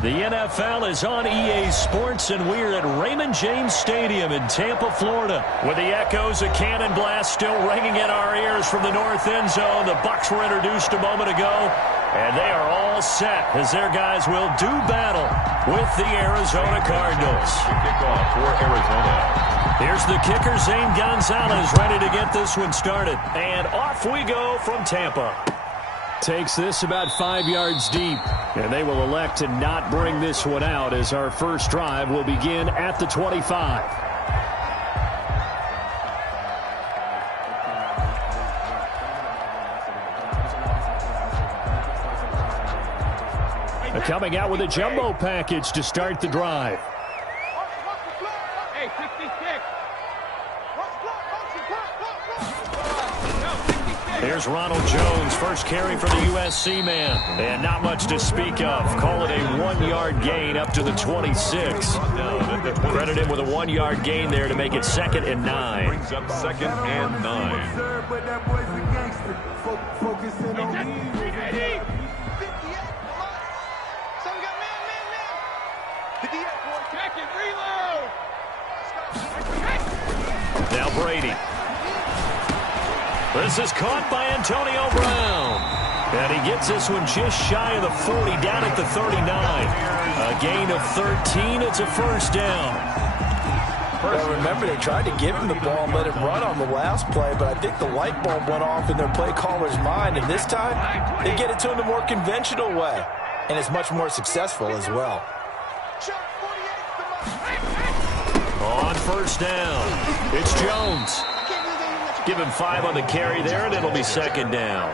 The NFL is on EA Sports, and we're at Raymond James Stadium in Tampa, Florida. With the echoes of cannon blast still ringing in our ears from the north end zone. The Bucs were introduced a moment ago, and they are all set as their guys will do battle with the Arizona Cardinals. Kickoff for Arizona. Here's the kicker, Zane Gonzalez, ready to get this one started. And off we go from Tampa. Takes this about 5 yards deep, and they will elect to not bring this one out as our first drive will begin at the 25. Coming out with a jumbo package to start the drive. Hey, 66. Here's Ronald Jones, first carry for the USC man. And not much to speak of. Call it a 1-yard gain up to the 26. Credit him with a 1-yard gain there to make it 2nd and 9. Brings up 2nd and 9. Now Brady. This is caught by Antonio Brown. And he gets this one just shy of the 40, down at the 39. A gain of 13. It's a first down. Well, remember, they tried to give him the ball and let him run on the last play, but I think the light bulb went off in their play caller's mind, and this time they get it to him the more conventional way, and it's much more successful as well. On first down, it's Jones. Give him 5 on the carry there, and it'll be 2nd down.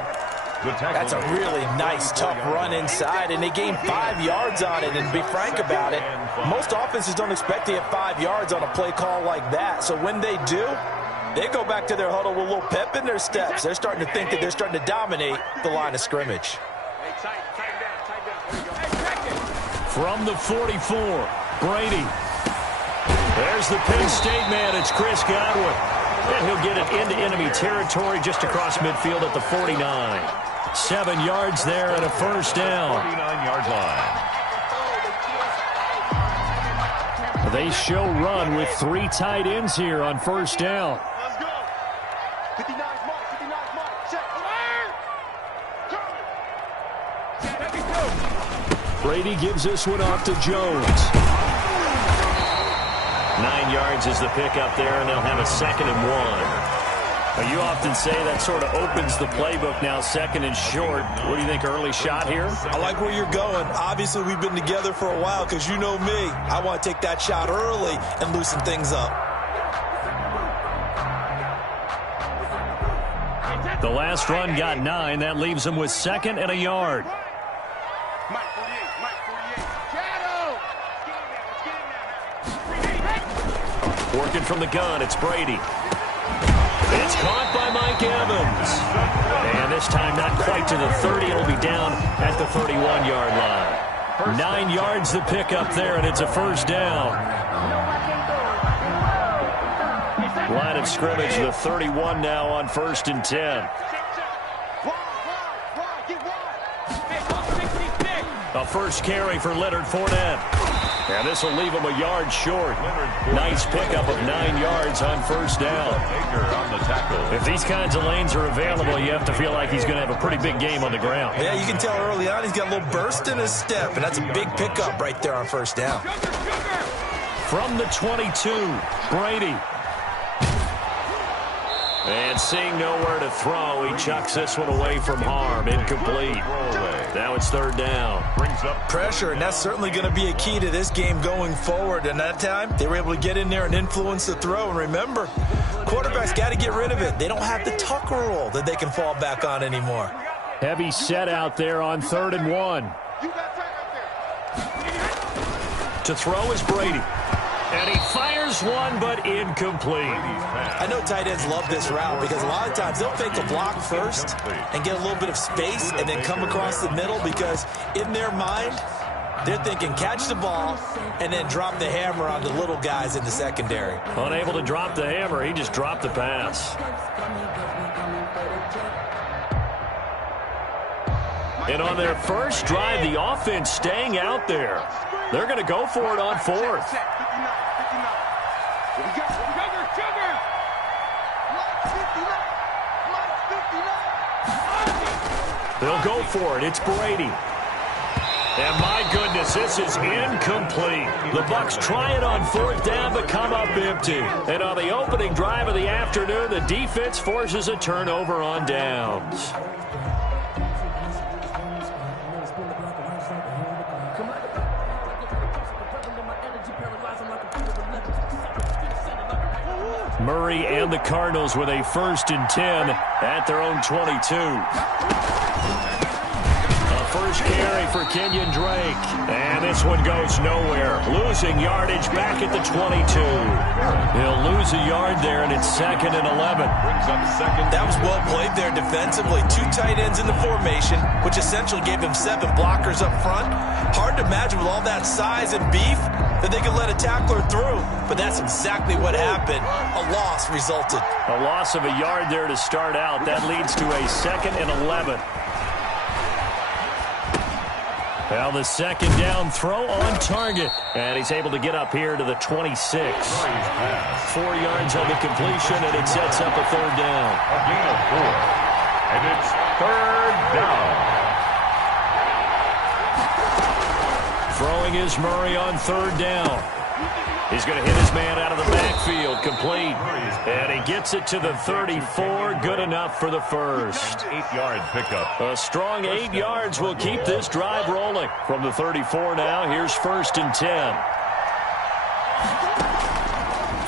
That's a really nice, tough run inside, and they gained 5 yards on it. And to be frank about it, most offenses don't expect to get 5 yards on a play call like that. So when they do, they go back to their huddle with a little pep in their steps. They're starting to think that they're starting to dominate the line of scrimmage. From the 44, Brady. There's the Penn State man. It's Chris Godwin. And he'll get it into enemy territory just across midfield at the 49. 7 yards there and a first down. 49-yard line. They show run with 3 tight ends here on first down. Let's go. 59 mark, 59 mark. Check. Brady gives this one off to Jones. 9 yards is the pickup there, and they'll have a 2nd and 1. You often say that sort of opens the playbook now, 2nd and short. What do you think, early shot here? I like where you're going. Obviously, we've been together for a while because you know me. I want to take that shot early and loosen things up. The last run got 9. That leaves them with 2nd and a yard. Working from the gun, it's Brady. It's caught by Mike Evans. And this time not quite to the 30. It'll be down at the 31-yard line. 9 yards the pickup there, and it's a first down. Line of scrimmage, the 31 now on 1st and 10. A first carry for Leonard Fournette. And this will leave him a yard short. Nice pickup of 9 yards on first down. If these kinds of lanes are available, you have to feel like he's going to have a pretty big game on the ground. Yeah, you can tell early on he's got a little burst in his step, and that's a big pickup right there on first down. From the 22, Brady. And seeing nowhere to throw, he chucks this one away from harm. Incomplete. Now it's 3rd down. Brings up Pressure, and that's certainly going to be a key to this game going forward. And that time, they were able to get in there and influence the throw. And remember, quarterbacks got to get rid of it. They don't have the tuck rule that they can fall back on anymore. Heavy set out there on 3rd and 1. To throw is Brady. And he fires one, but incomplete. I know tight ends love this route because a lot of times they'll fake a block first and get a little bit of space and then come across the middle because in their mind, they're thinking catch the ball and then drop the hammer on the little guys in the secondary. Unable to drop the hammer, he just dropped the pass. And on their first drive, the offense staying out there. They're going to go for it on fourth. They'll go for it. It's Brady. And my goodness, this is incomplete. The Bucs try it on fourth down, but come up empty. And on the opening drive of the afternoon, the defense forces a turnover on downs. Murray and the Cardinals with a 1st and 10 at their own 22. First carry for Kenyon Drake. And this one goes nowhere. Losing yardage back at the 22. He'll lose a yard there, and it's 2nd and 11. That was well played there defensively. 2 tight ends in the formation, which essentially gave him 7 blockers up front. Hard to imagine with all that size and beef that they could let a tackler through. But that's exactly what happened. A loss resulted. A loss of a yard there to start out. That leads to a 2nd and 11. Well, the 2nd down throw on target. And he's able to get up here to the 26. 4 yards on the completion, and it sets up a 3rd down. A gain of 4. And it's 3rd down. Throwing is Murray on 3rd down. He's going to hit his man out of the backfield, complete. And he gets it to the 34, good enough for the first. 8-yard pickup. A strong 8 yards will keep this drive rolling. From the 34 now, here's 1st and 10.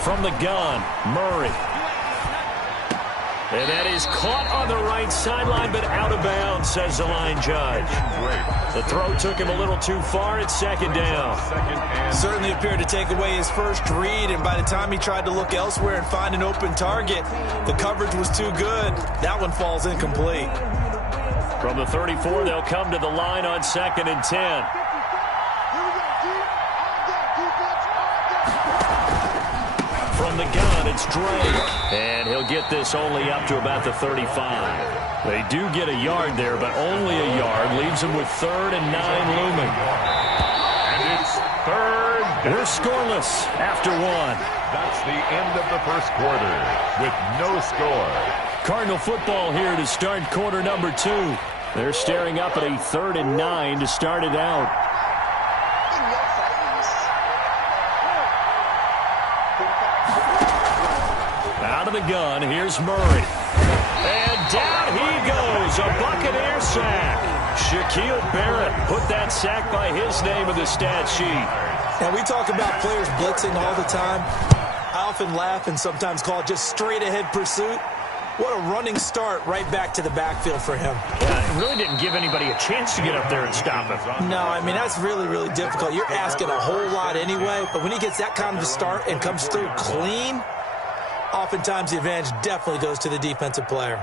From the gun, Murray. And that is caught on the right sideline, but out of bounds, says the line judge. The throw took him a little too far. It's 2nd down. Certainly appeared to take away his first read, and by the time he tried to look elsewhere and find an open target, the coverage was too good. That one falls incomplete. From the 34, they'll come to the line on 2nd and 10. From the gun, it's Drake. And he'll get this only up to about the 35. They do get a yard there, but only a yard. Leaves them with 3rd and 9 looming. And it's 3rd down. We're scoreless after 1. That's the end of the first quarter with no score. Cardinal football here to start quarter number 2. They're staring up at a 3rd and 9 to start it out. Out of the gun, here's Murray. And down he goes, a Buccaneer sack. Shaquille Barrett put that sack by his name in the stat sheet. Now, we talk about players blitzing all the time. I often laugh and sometimes call it just straight-ahead pursuit. What a running start right back to the backfield for him. Yeah, it really didn't give anybody a chance to get up there and stop him. No, I mean, that's really, really difficult. You're asking a whole lot anyway, but when he gets that kind of a start and comes through clean, oftentimes the advantage definitely goes to the defensive player.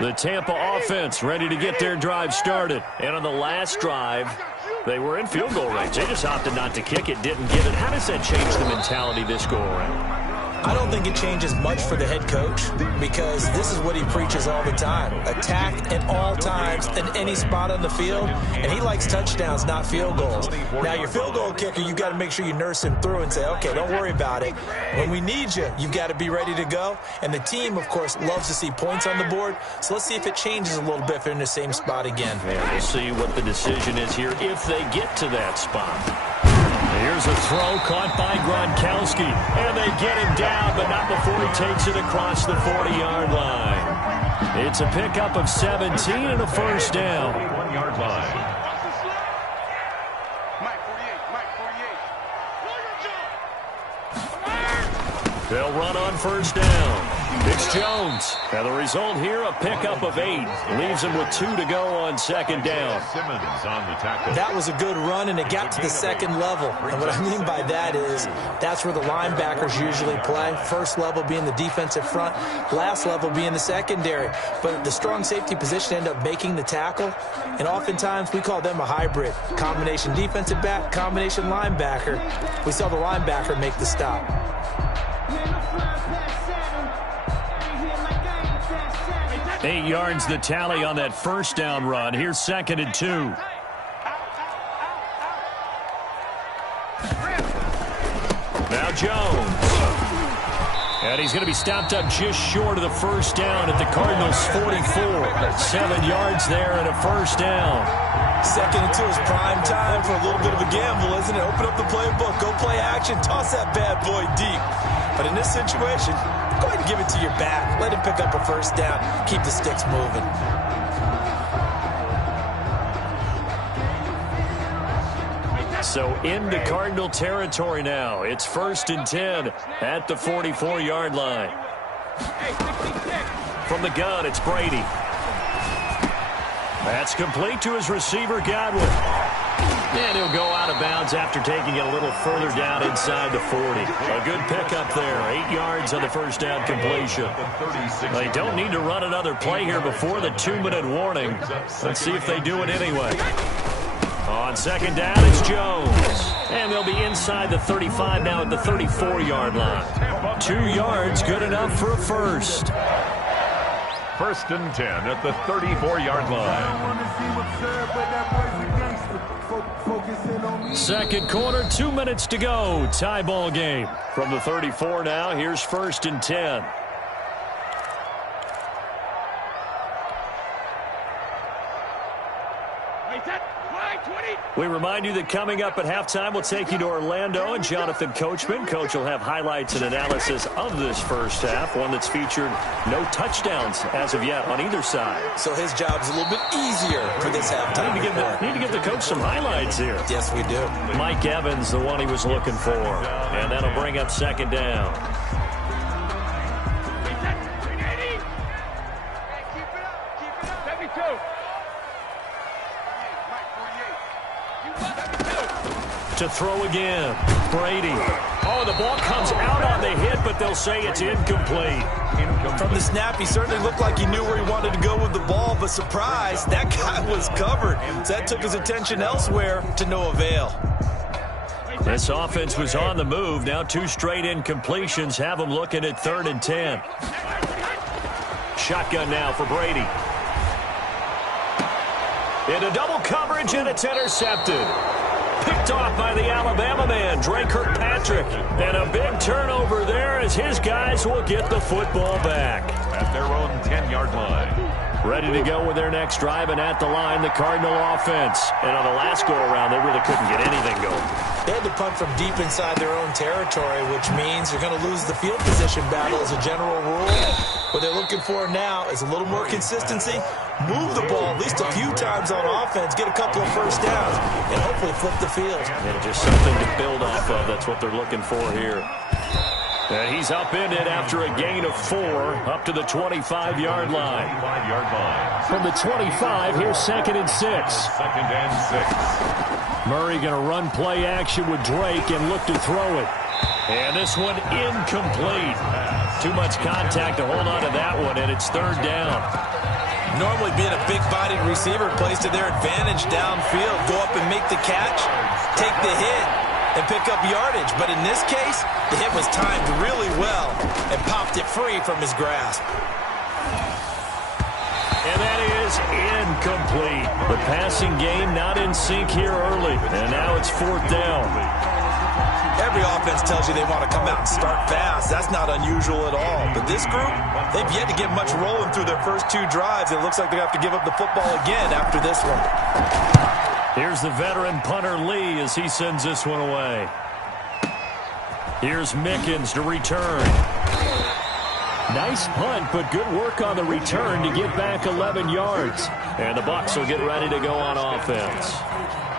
The Tampa offense ready to get their drive started. And on the last drive, they were in field goal range. They just opted not to kick it, didn't get it. How does that change the mentality this go around? I don't think it changes much for the head coach because this is what he preaches all the time. Attack at all times in any spot on the field, and he likes touchdowns, not field goals. Now, your field goal kicker, you've got to make sure you nurse him through and say, okay, don't worry about it. When we need you, you've got to be ready to go. And the team, of course, loves to see points on the board. So let's see if it changes a little bit if they're in the same spot again. Yeah, we'll see what the decision is here if they get to that spot. Here's a throw caught by Gronkowski. And they get him down, but not before he takes it across the 40-yard line. It's a pickup of 17 and a first down. 1-yard line. They'll run on first down. It's Jones. And the result here, a pickup of 8. Leaves him with 2 to go on second down. Simmons on the tackle. That was a good run, and it got to the second level. And what I mean by that is that's where the linebackers usually play. First level being the defensive front, last level being the secondary. But the strong safety position ended up making the tackle, and oftentimes we call them a hybrid. Combination defensive back, combination linebacker. We saw the linebacker make the stop. 8 yards the tally on that first down run. Here's 2nd and 2. Now Jones. And he's going to be stopped up just short of the first down at the Cardinals' 44. 7 yards there and a first down. 2nd and 2 is prime time for a little bit of a gamble, isn't it? Open up the playbook, go play action, toss that bad boy deep. But in this situation, go ahead and give it to your back. Let him pick up a first down. Keep the sticks moving. So into Cardinal territory now. It's 1st and 10 at the 44-yard line. From the gun, it's Brady. That's complete to his receiver, Godwin. And he'll go out of bounds after taking it a little further down inside the 40. A good pickup there. 8 yards on the first down completion. They don't need to run another play here before the 2-minute warning. Let's see if they do it anyway. On second down, it's Jones. And they'll be inside the 35 now at the 34-yard line. 2 yards, good enough for a first. 1st and 10 at the 34-yard line. Second quarter, 2 minutes to go. Tie ball game. From the 34 now, here's 1st and 10. We remind you that coming up at halftime, we'll take you to Orlando and Jonathan Coachman. Coach will have highlights and analysis of this first half, one that's featured no touchdowns as of yet on either side. So his job's a little bit easier for this halftime. Need to give the coach some highlights here. Yes, we do. Mike Evans, the one he was looking for. And that'll bring up second down. To throw again, Brady. Oh, the ball comes out on the hit, but they'll say it's incomplete. From the snap, he certainly looked like he knew where he wanted to go with the ball, but surprise, that guy was covered. So that took his attention elsewhere to no avail. This offense was on the move. Now 2 straight incompletions have them looking at 3rd and 10. Shotgun now for Brady. Into double coverage, and it's intercepted. Picked off by the Alabama man, Dre Kirkpatrick. And a big turnover there as his guys will get the football back. At their own 10-yard line. Ready to go with their next drive, and at the line, the Cardinal offense. And on the last go-around, they really couldn't get anything going. They had to punt from deep inside their own territory, which means they're going to lose the field position battle as a general rule. What they're looking for now is a little more consistency, move the ball at least a few times on offense, get a couple of first downs, and hopefully flip the field. And just something to build off of. That's what they're looking for here. And he's upended after a gain of 4 up to the 25-yard line. From the 25, here's 2nd and 6. 2nd and 6. Murray going to run play action with Drake and look to throw it. And this one incomplete. Too much contact to hold on to that one, and it's 3rd down. Normally being a big-bodied receiver plays to their advantage downfield. Go up and make the catch, take the hit, and pick up yardage. But in this case, the hit was timed really well and popped it free from his grasp. And that is incomplete. The passing game not in sync here early. And now it's 4th down. Every offense tells you they want to come out and start fast. That's not unusual at all. But this group, they've yet to get much rolling through their first 2 drives. It looks like they have to give up the football again after this one. Here's the veteran punter Lee as he sends this one away. Here's Mickens to return. Nice punt, but good work on the return to get back 11 yards. And the Bucs will get ready to go on offense.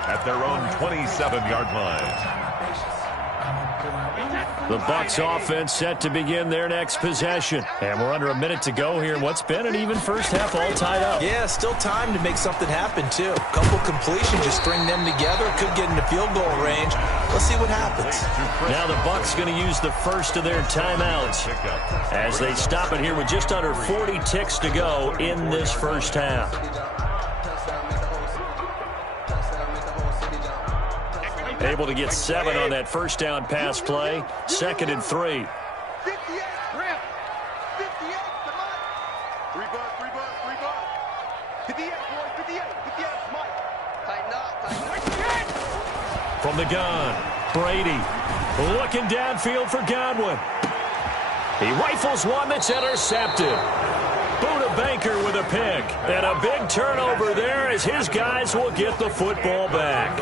At their own 27-yard line. The Bucs offense set to begin their next possession. And we're under a minute to go here in what's been an even first half, all tied up. Yeah, still time to make something happen, too. A couple completions, just string them together. Could get into field goal range. Let's see what happens. Now the Bucs going to use the first of their timeouts as they stop it here with just under 40 ticks to go in this first half. Able to get 7 on that first down pass play. 2nd and 3. 58, 58, come on. 3 bucks. 58, boys, 58, Mike. Tighten up. From the gun, Brady looking downfield for Godwin. He rifles one that's intercepted. Buda Baker with a pick. And a big turnover there as his guys will get the football back.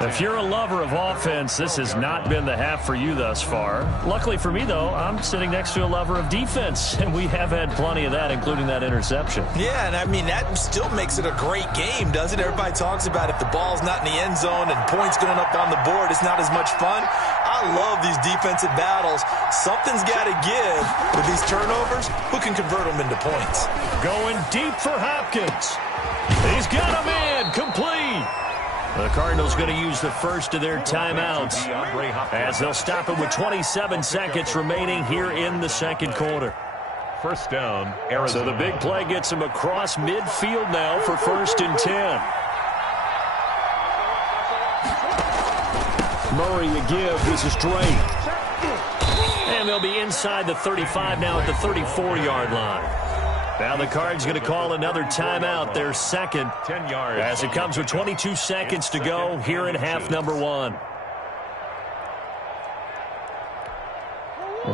If you're a lover of offense, this has not been the half for you thus far. Luckily for me, though, I'm sitting next to a lover of defense, and we have had plenty of that, including that interception. Yeah, and I mean, that still makes it a great game, doesn't it? Everybody talks about if the ball's not in the end zone and points going up on the board, it's not as much fun. I love these defensive battles. Something's got to give with these turnovers. Who can convert them into points? Going deep for Hopkins. He's got a man complete. The Cardinals going to use the first of their timeouts as they'll stop it with 27 seconds remaining here in the second quarter. First down, Arizona. So the big play gets him across midfield now for 1st and 10. Murray a give. This is Drake. And they'll be inside the 35 now at the 34-yard line. Now the Cards going to call another timeout, their second, 10 yards as it comes with 22 seconds to go here in half number 1.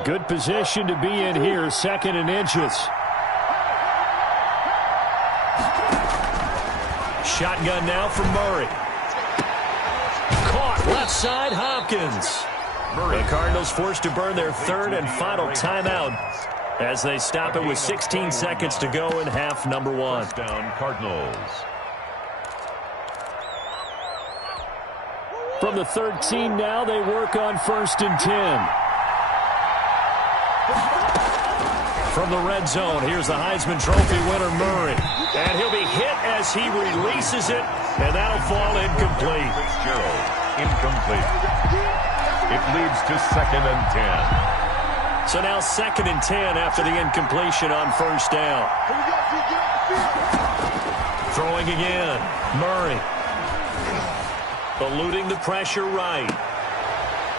Good position to be in here, 2nd and inches. Shotgun now from Murray. Caught left side, Hopkins. The Cardinals forced to burn their 3rd and final timeout as they stop it with 16 seconds to go in half number 1. First down, Cardinals. From the 13 now, they work on 1st and 10. From the red zone, here's the Heisman Trophy winner, Murray. And he'll be hit as he releases it, and that'll fall incomplete. Fitzgerald, incomplete. It leads to 2nd and 10. So now 2nd and 10 after the incompletion on 1st down. Throwing again, Murray. Eluding the pressure right.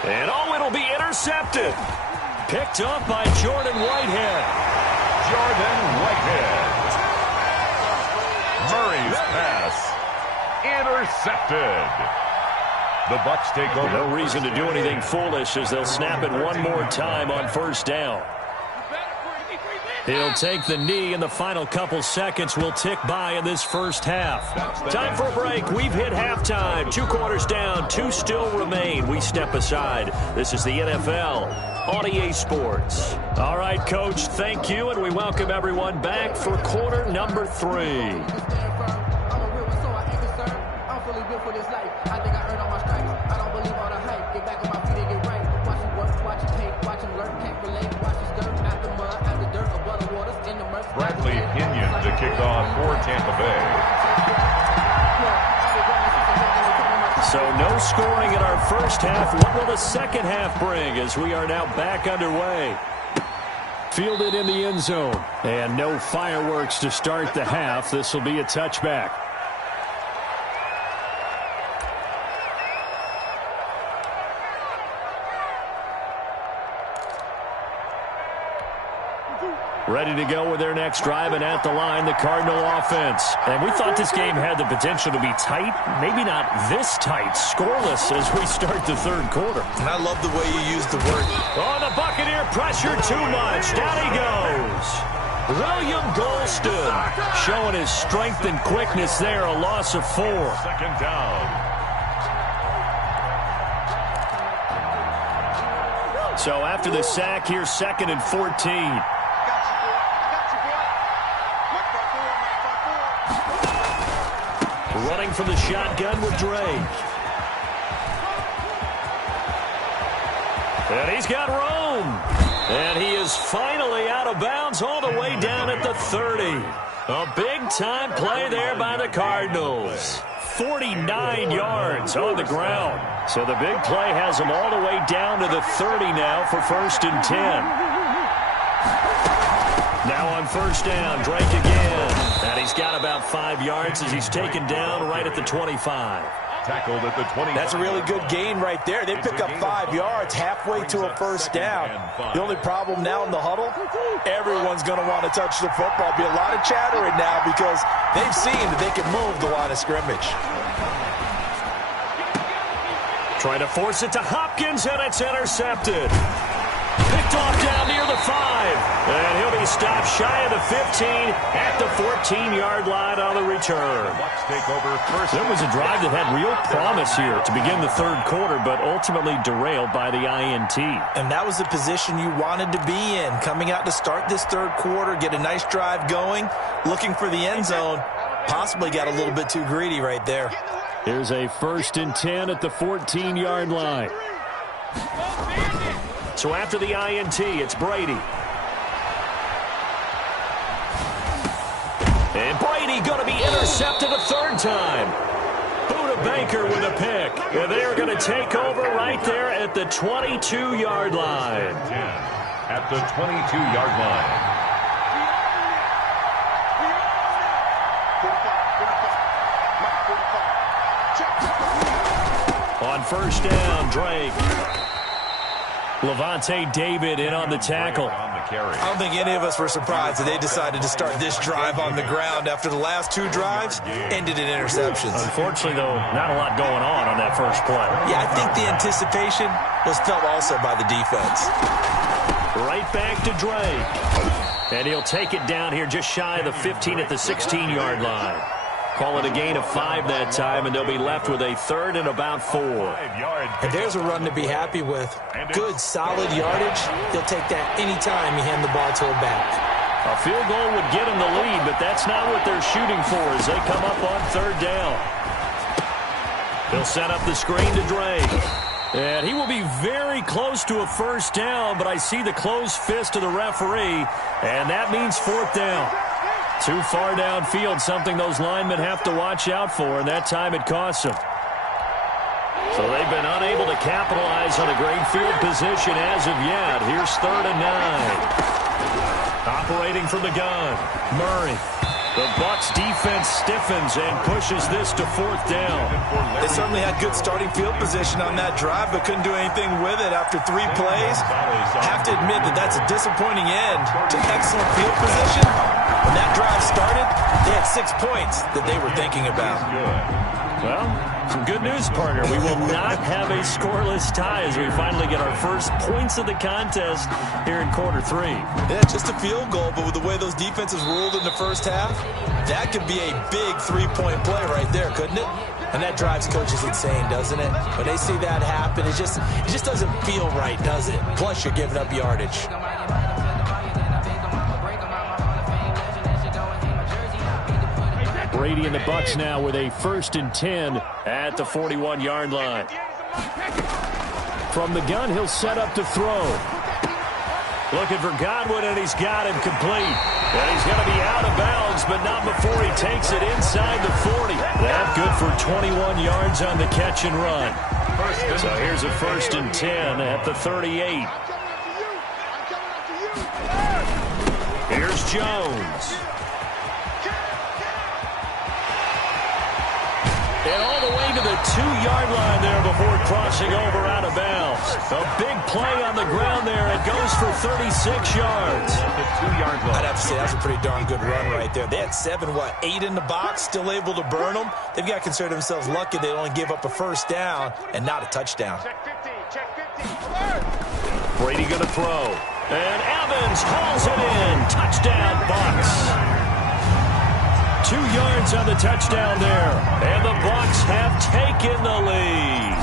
And oh, it'll be intercepted. Picked up by Jordan Whitehead. Jordan Whitehead. Murray's pass. Intercepted. The Bucs take over. No reason to do anything foolish as they'll snap it one more time on 1st down. He'll take the knee, and the final couple seconds will tick by in this first half. Time for a break. We've hit halftime. 2 quarters down, 2 still remain. We step aside. This is the NFL on EA Sports. All right, Coach, thank you, and we welcome everyone back for quarter number 3. Bradley Pinion to kick off for Tampa Bay. So no scoring in our first half. What will the second half bring as we are now back underway? Fielded in the end zone. And no fireworks to start the half. This will be a touchback. Ready to go with their next drive, and at the line, the Cardinal offense. And we thought this game had the potential to be tight, maybe not this tight, scoreless as we start the 3rd quarter. And I love the way you use the word. Oh, the Buccaneer pressure too much. Down he goes. William Golston showing his strength and quickness there, a loss of 4. 2nd down. So after the sack, here's 2nd and 14. Running from the shotgun with Drake. And he's got room. And he is finally out of bounds all the way down at the 30. A big-time play there by the Cardinals. 49 yards on the ground. So the big play has him all the way down to the 30 now for 1st and 10. Now on 1st down, Drake again. And he's got about 5 yards as he's taken down right at the 25. Tackled at the 20. That's a really good gain right there. They pick up 5 yards halfway to a 1st down. The only problem now in the huddle, everyone's going to want to touch the football. Be a lot of chattering now because they've seen that they can move the line of scrimmage. Trying to force it to Hopkins, and it's intercepted. Picked off down near the 5. And he'll be stopped shy of the 15 at the 14-yard line on the return. There was a drive that had real promise here to begin the 3rd quarter, but ultimately derailed by the INT. And that was the position you wanted to be in, coming out to start this 3rd quarter, get a nice drive going, looking for the end zone. Possibly got a little bit too greedy right there. Here's a 1st and 10 at the 14-yard line. So after the INT, it's Brady. And Brady going to be intercepted a 3rd time. Buda Baker with a pick. And they're going to take over right there at the 22-yard line. At the 22-yard line. On 1st down, Drake. Levante David in on the tackle. I don't think any of us were surprised that they decided to start this drive on the ground after the last 2 drives ended in interceptions. Unfortunately, though, not a lot going on that first play. Yeah, I think the anticipation was felt also by the defense. Right back to Drake. And he'll take it down here just shy of the 15 at the 16-yard line. Call it a gain of 5 that time, and they'll be left with a 3rd and about 4. And there's a run to be happy with. Good, solid yardage. He'll take that any time you hand the ball to a back. A field goal would get him the lead, but that's not what they're shooting for as they come up on 3rd down. They'll set up the screen to Drake. And he will be very close to a 1st down, but I see the closed fist of the referee, and that means 4th down. Too far downfield, something those linemen have to watch out for, and that time it costs them. So they've been unable to capitalize on a great field position as of yet. Here's 3rd and 9. Operating from the gun, Murray. The Bucs defense stiffens and pushes this to 4th down. They certainly had good starting field position on that drive, but couldn't do anything with it after 3 plays. Have to admit that that's a disappointing end to excellent field position. When that drive started, they had 6 points that they were thinking about. Well, some good news, partner. We will not have a scoreless tie as we finally get our first points of the contest here in quarter 3. Yeah, just a field goal, but with the way those defenses ruled in the first half, that could be a big 3-point play right there, couldn't it? And that drives coaches insane, doesn't it? When they see that happen, it just doesn't feel right, does it? Plus, you're giving up yardage. Brady and the Bucs now with a 1st and 10 at the 41-yard line. From the gun, he'll set up to throw. Looking for Godwin, and he's got him complete. And he's going to be out of bounds, but not before he takes it inside the 40. That good for 21 yards on the catch and run. So here's a 1st and 10 at the 38. Here's Jones. And all the way to the 2-yard line there before crossing over out of bounds. A big play on the ground there. It goes for 36 yards. I'd have to say that's a pretty darn good run right there. They had 8 in the box, still able to burn them. They've got to consider themselves lucky they only gave up a 1st down and not a touchdown. Brady going to throw. And Evans hauls it in. Touchdown, Bucs. 2 yards on the touchdown there. And the Bucs have taken the lead.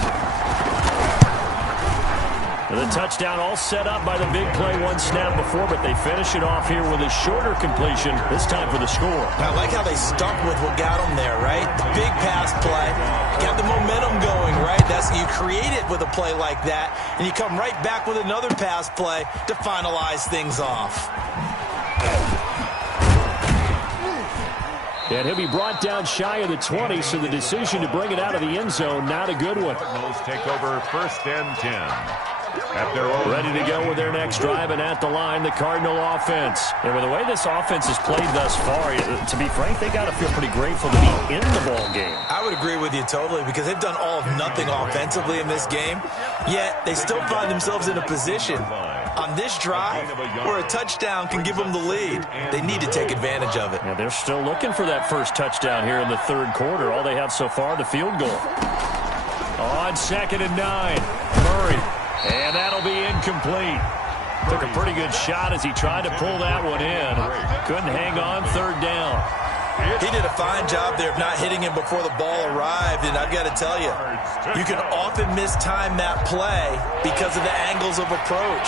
The touchdown all set up by the big play 1 snap before, but they finish it off here with a shorter completion, this time for the score. I like how they stuck with what got them there, right? The big pass play. Got the momentum going, right? That's is you create it with a play like that, and you come right back with another pass play to finalize things off. And he'll be brought down shy of the 20, so the decision to bring it out of the end zone, not a good one. Cardinals take over 1st and 10. At their own ready to go with their next drive, and at the line, the Cardinal offense. And with the way this offense has played thus far, to be frank, they got to feel pretty grateful to be in the ball game. I would agree with you totally, because they've done all of nothing offensively in this game, yet they still find themselves in a position on this drive where a touchdown can give them the lead. They need to take advantage of it. Yeah, they're still looking for that first touchdown here in the third quarter. All they have so far, the field goal. On 2nd and 9, Murray. And that'll be incomplete. Took a pretty good shot as he tried to pull that one in. Couldn't hang on, 3rd down. He did a fine job there of not hitting him before the ball arrived, and I've got to tell you, you can often mistime that play because of the angles of approach.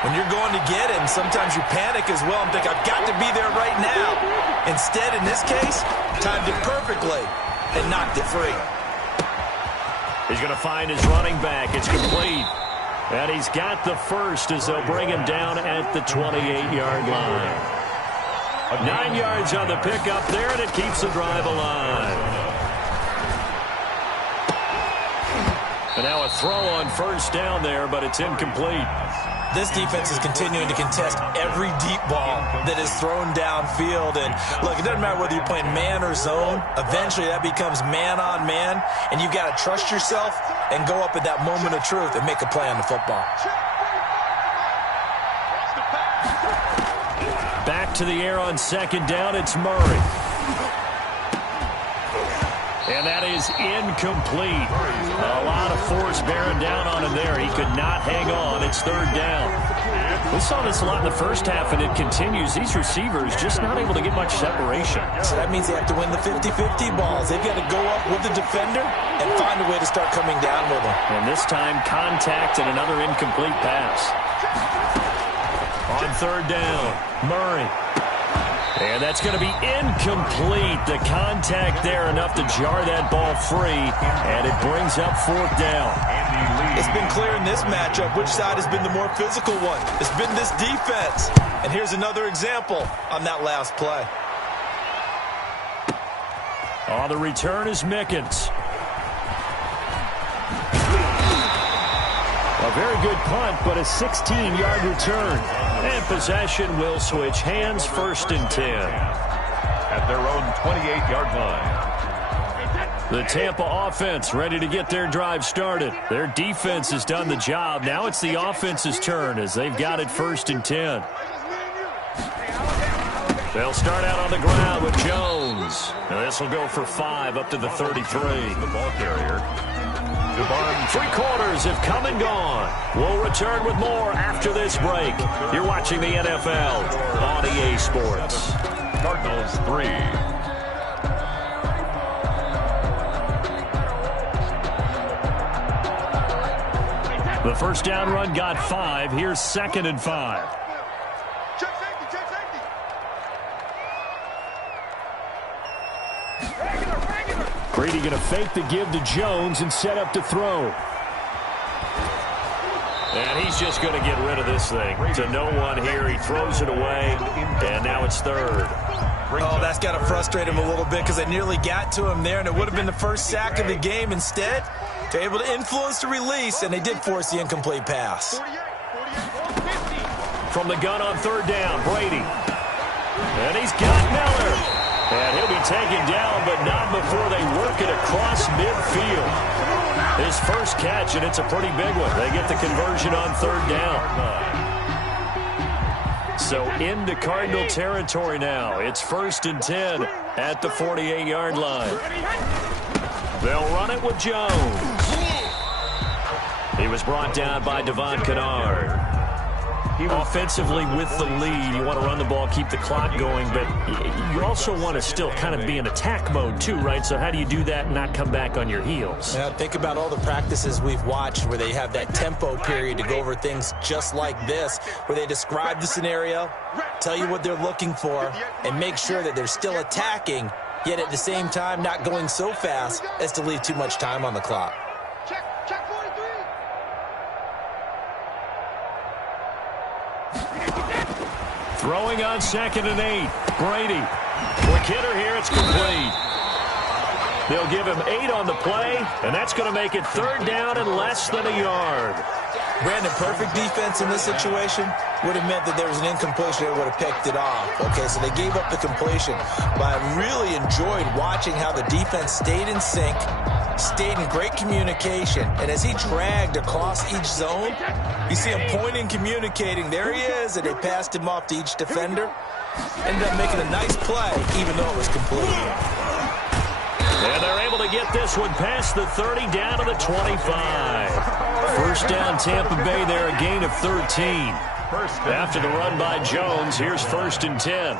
When you're going to get him, sometimes you panic as well and think, I've got to be there right now. Instead, in this case, timed it perfectly and knocked it free. He's going to find his running back. It's complete. And he's got the first as they'll bring him down at the 28-yard line. 9 yards on the pickup there, and it keeps the drive alive. And now a throw on 1st down there, but it's incomplete. This defense is continuing to contest every deep ball that is thrown downfield. And, look, it doesn't matter whether you're playing man or zone. Eventually, that becomes man-on-man, and you've got to trust yourself and go up at that moment of truth and make a play on the football. Back to the air on 2nd down, it's Murray. And that is incomplete. A lot of force bearing down on him there. He could not hang on. It's 3rd down. We saw this a lot in the first half, and it continues. These receivers just not able to get much separation. So that means they have to win the 50-50 balls. They've got to go up with the defender and find a way to start coming down with him. And this time, contact and another incomplete pass. On 3rd down, Murray. And that's going to be incomplete. The contact there enough to jar that ball free, and it brings up 4th down. It's been clear in this matchup which side has been the more physical one. It's been this defense. And here's another example on that last play. On the return is Mickens. A very good punt, but a 16-yard return. And possession will switch hands, 1st and 10. at their own 28-yard line. The Tampa offense ready to get their drive started. Their defense has done the job. Now it's the offense's turn as they've got it 1st and 10. They'll start out on the ground with Jones. Now this will go for 5 up to the 33. The ball carrier. 3 quarters have come and gone. We'll return with more after this break. You're watching the NFL on EA Sports. Cardinals 3. The first down run got 5. Here's 2nd and 5. Check safety, check safety. Brady going to fake the give to Jones and set up to throw. And he's just going to get rid of this thing. To no one here. He throws it away, and now it's 3rd. Oh, that's got to frustrate him a little bit because they nearly got to him there, and it would have been the first sack of the game. Instead, they're able to influence the release, and they did force the incomplete pass. 48, 50. From the gun on 3rd down, Brady. And he's got Miller. And he'll be taken down, but not before they work it across midfield. His first catch, and it's a pretty big one. They get the conversion on 3rd down. So into Cardinal territory now. It's 1st and 10 at the 48-yard line. They'll run it with Jones. He was brought down by Devon Kennard. Offensively with the lead, you want to run the ball, keep the clock going, but you also want to still kind of be in attack mode too, right? So how do you do that and not come back on your heels? Yeah, think about all the practices we've watched where they have that tempo period to go over things just like this, where they describe the scenario, tell you what they're looking for, and make sure that they're still attacking, yet at the same time not going so fast as to leave too much time on the clock. Check, check. Throwing on 2nd and 8. Brady. Quick hitter here. It's complete. They'll give him 8 on the play, and that's going to make it 3rd down and less than a yard. Brandon, perfect defense in this situation would have meant that there was an incompletion. They would have picked it off. Okay, so they gave up the completion. But I really enjoyed watching how the defense stayed in sync, stayed in great communication. And as he dragged across each zone, you see him pointing, communicating. There he is, and they passed him off to each defender. Ended up making a nice play, even though it was complete. And they're able to get this one past the 30 down to the 25. First down Tampa Bay there, a gain of 13. After the run by Jones, here's 1st and 10.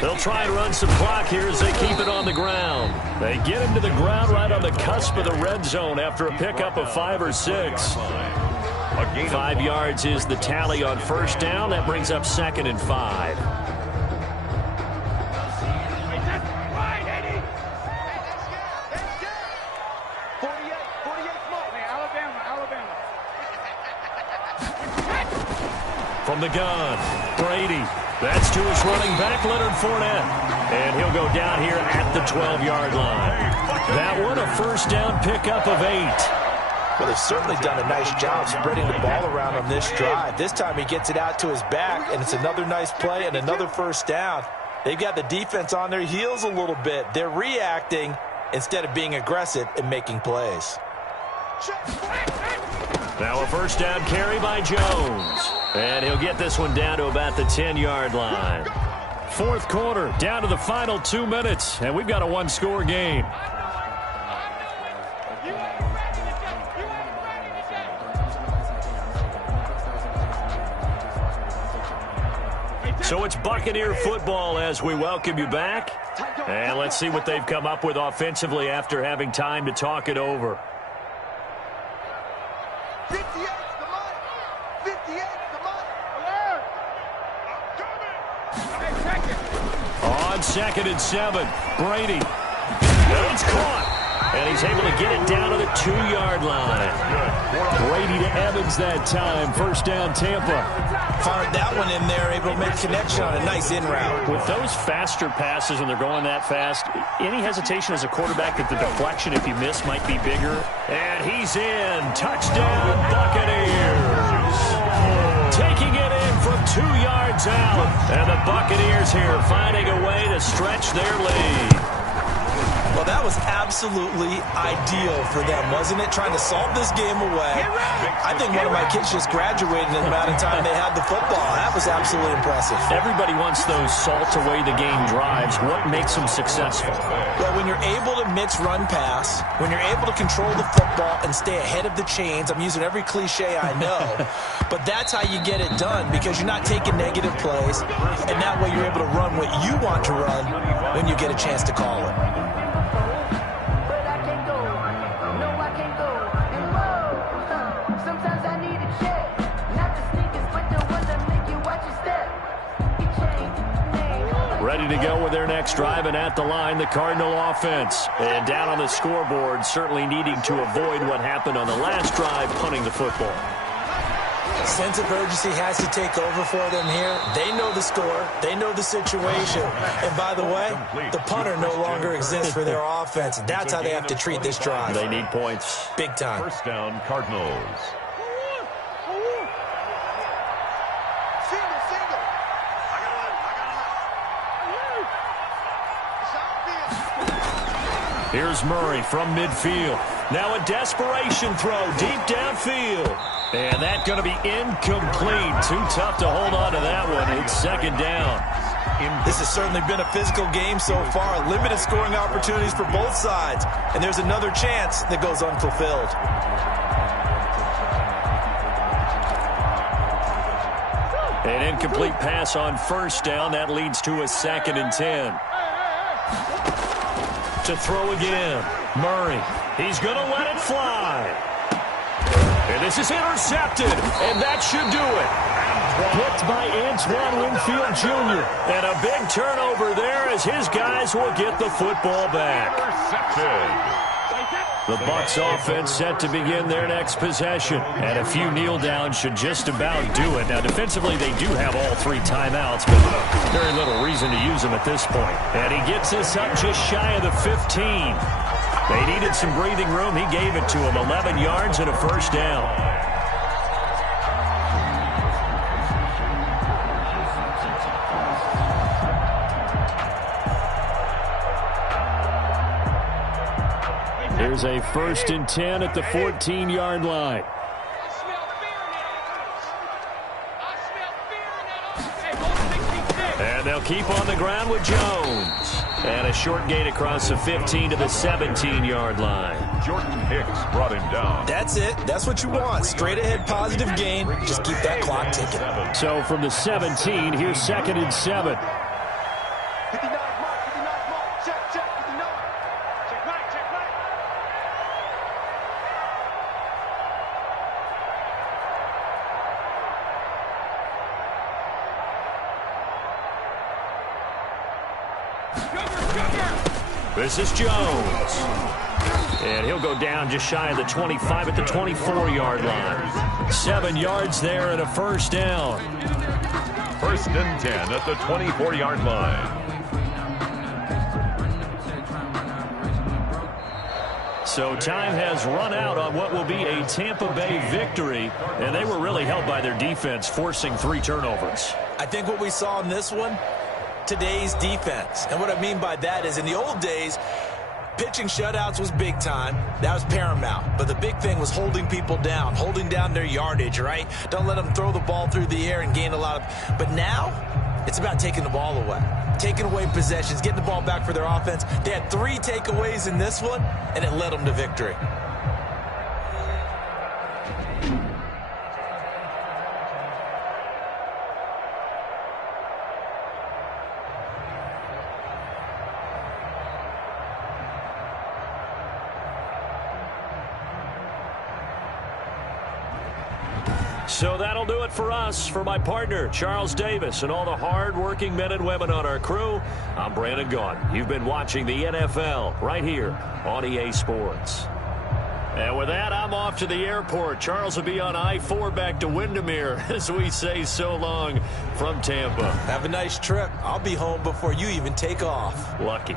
They'll try and run some clock here as they keep it on the ground. They get him to the ground right on the cusp of the red zone after a pickup of 5 or 6. 5 yards is the tally on 1st down. That brings up 2nd and 5. From the gun, Brady. That's to his running back, Leonard Fournette. And he'll go down here at the 12-yard line. That one, a 1st down pickup of 8. Well, they've certainly done a nice job spreading the ball around on this drive. This time he gets it out to his back, and it's another nice play and another 1st down. They've got the defense on their heels a little bit. They're reacting instead of being aggressive and making plays. Now a 1st down carry by Jones. And he'll get this one down to about the 10-yard line. 4th quarter, down to the final 2 minutes, and we've got a 1-score game. So it's Buccaneer football as we welcome you back. And let's see what they've come up with offensively after having time to talk it over. 58, come on. 58, come on. On 2nd and 7, Brady. And it's caught. And he's able to get it down to the 2-yard line. Brady to Evans that time. 1st down, Tampa. Fired that one in there, able to make connection on a nice in route. With those faster passes, when they're going that fast, any hesitation as a quarterback that the deflection, if you miss, might be bigger. And he's in. Touchdown, Buccaneers. Taking it in from 2 yards out. And the Buccaneers here finding a way to stretch their lead. Well, that was absolutely ideal for them, wasn't it? Trying to solve this game away. I think one of my kids just graduated in the amount of time they had the football. That was absolutely impressive. Everybody wants those salt-away-the-game drives. What makes them successful? Well, when you're able to mix run-pass, when you're able to control the football and stay ahead of the chains, I'm using every cliche I know, but that's how you get it done because you're not taking negative plays, and that way you're able to run what you want to run when you get a chance to call it. Ready to go with their next drive, and at the line, the Cardinal offense. And down on the scoreboard, certainly needing to avoid what happened on the last drive, punting the football. Sense of urgency has to take over for them here. They know the score. They know the situation. And by the way, the punter no longer exists for their offense. That's how they have to treat this drive. They need points. Big time. 1st down, Cardinals. Here's Murray from midfield. Now a desperation throw deep downfield. And that's going to be incomplete. Too tough to hold on to that one. It's 2nd down. This has certainly been a physical game so far. Limited scoring opportunities for both sides. And there's another chance that goes unfulfilled. An incomplete pass on 1st down. That leads to a 2nd and 10. To throw again. Murray. He's going to let it fly. And this is intercepted. And that should do it. Picked by Antoine Winfield Jr. And a big turnover there as his guys will get the football back. Intercepted. The Bucs offense set to begin their next possession. And a few kneel downs should just about do it. Now, defensively, they do have all 3 timeouts, but very little reason to use them at this point. And he gets this up just shy of the 15. They needed some breathing room. He gave it to him. 11 yards and a first down. Here's a 1st and 10 at the 14-yard line. And they'll keep on the ground with Jones. And a short gain across the 15 to the 17-yard line. Jordan Hicks brought him down. That's it. That's what you want. Straight ahead, positive gain. Just keep that clock ticking. So from the 17, here's 2nd and 7. 59 mark, check, 59. Check right. This is Jones. And he'll go down just shy of the 25 at the 24-yard line. 7 yards there and a first down. 1st and 10 at the 24-yard line. So time has run out on what will be a Tampa Bay victory, and they were really helped by their defense, forcing 3 turnovers. I think what we saw in this one, today's defense. And what I mean by that is in the old days, pitching shutouts was big time. That was paramount. But the big thing was holding people down, holding down their yardage, right? Don't let them throw the ball through the air and gain a lot of... But now, it's about taking the ball away. Taking away possessions, getting the ball back for their offense. They had 3 takeaways in this one, and it led them to victory. So that'll do it for us. For my partner, Charles Davis, and all the hard-working men and women on our crew, I'm Brandon Gaudin. You've been watching the NFL right here on EA Sports. And with that, I'm off to the airport. Charles will be on I-4 back to Windermere as we say so long from Tampa. Have a nice trip. I'll be home before you even take off. Lucky.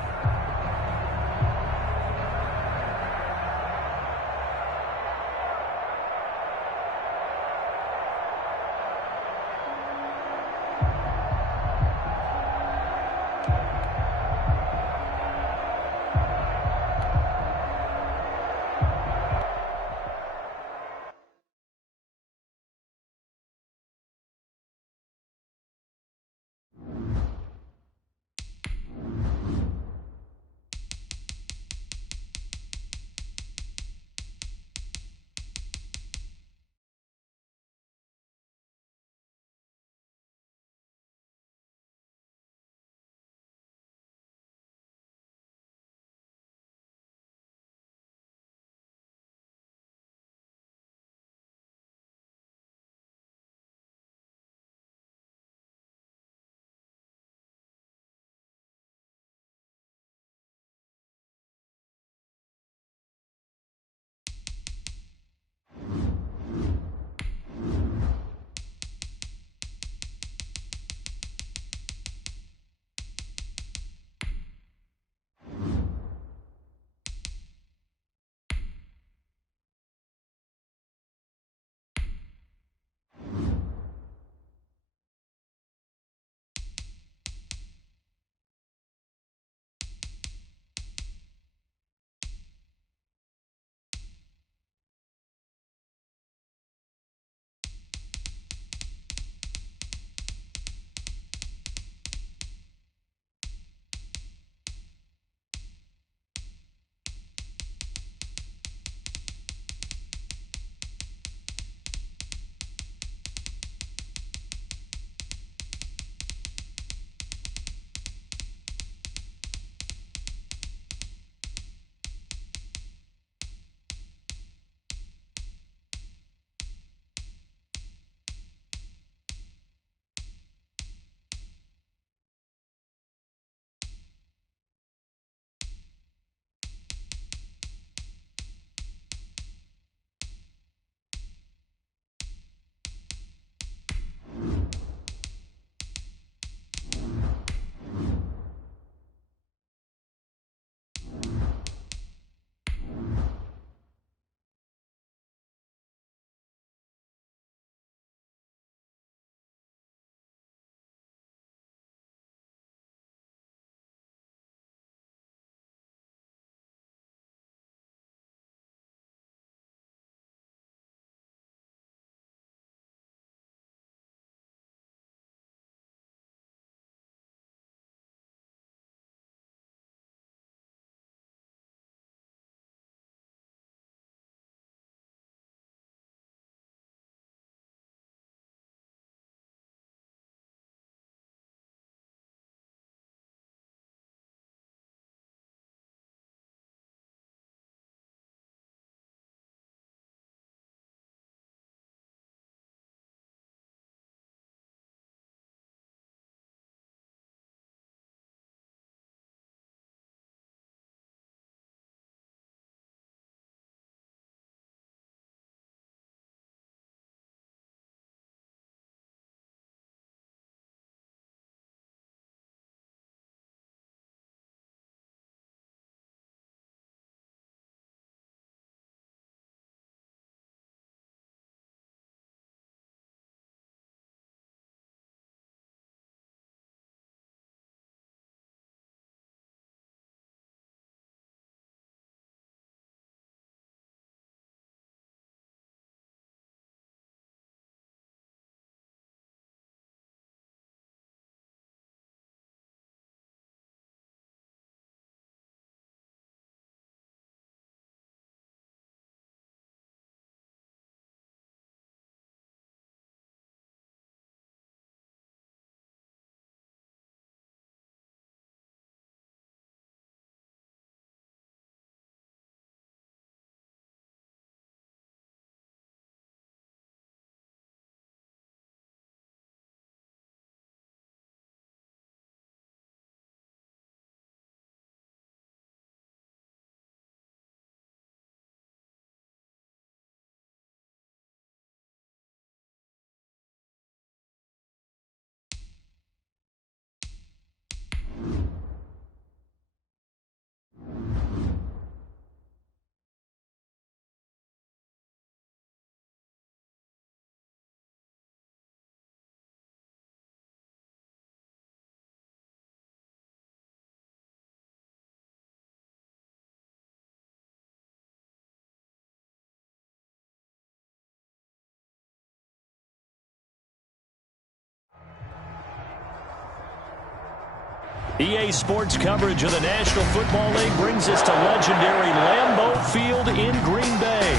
EA Sports coverage of the National Football League brings us to legendary Lambeau Field in Green Bay.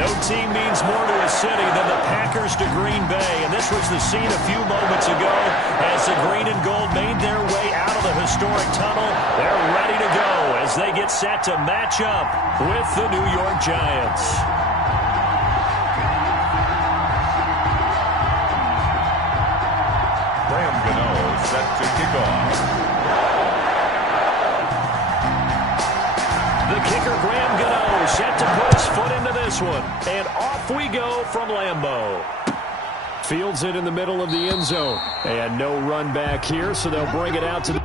No team means more to a city than the Packers to Green Bay, and this was the scene a few moments ago as the green and gold made their way out of the historic tunnel. They're ready to go as they get set to match up with the New York Giants. Set to kick off. The kicker, Graham Gano, set to put his foot into this one. And off we go from Lambeau. Fields it in the middle of the end zone. And no run back here, so they'll bring it out to the...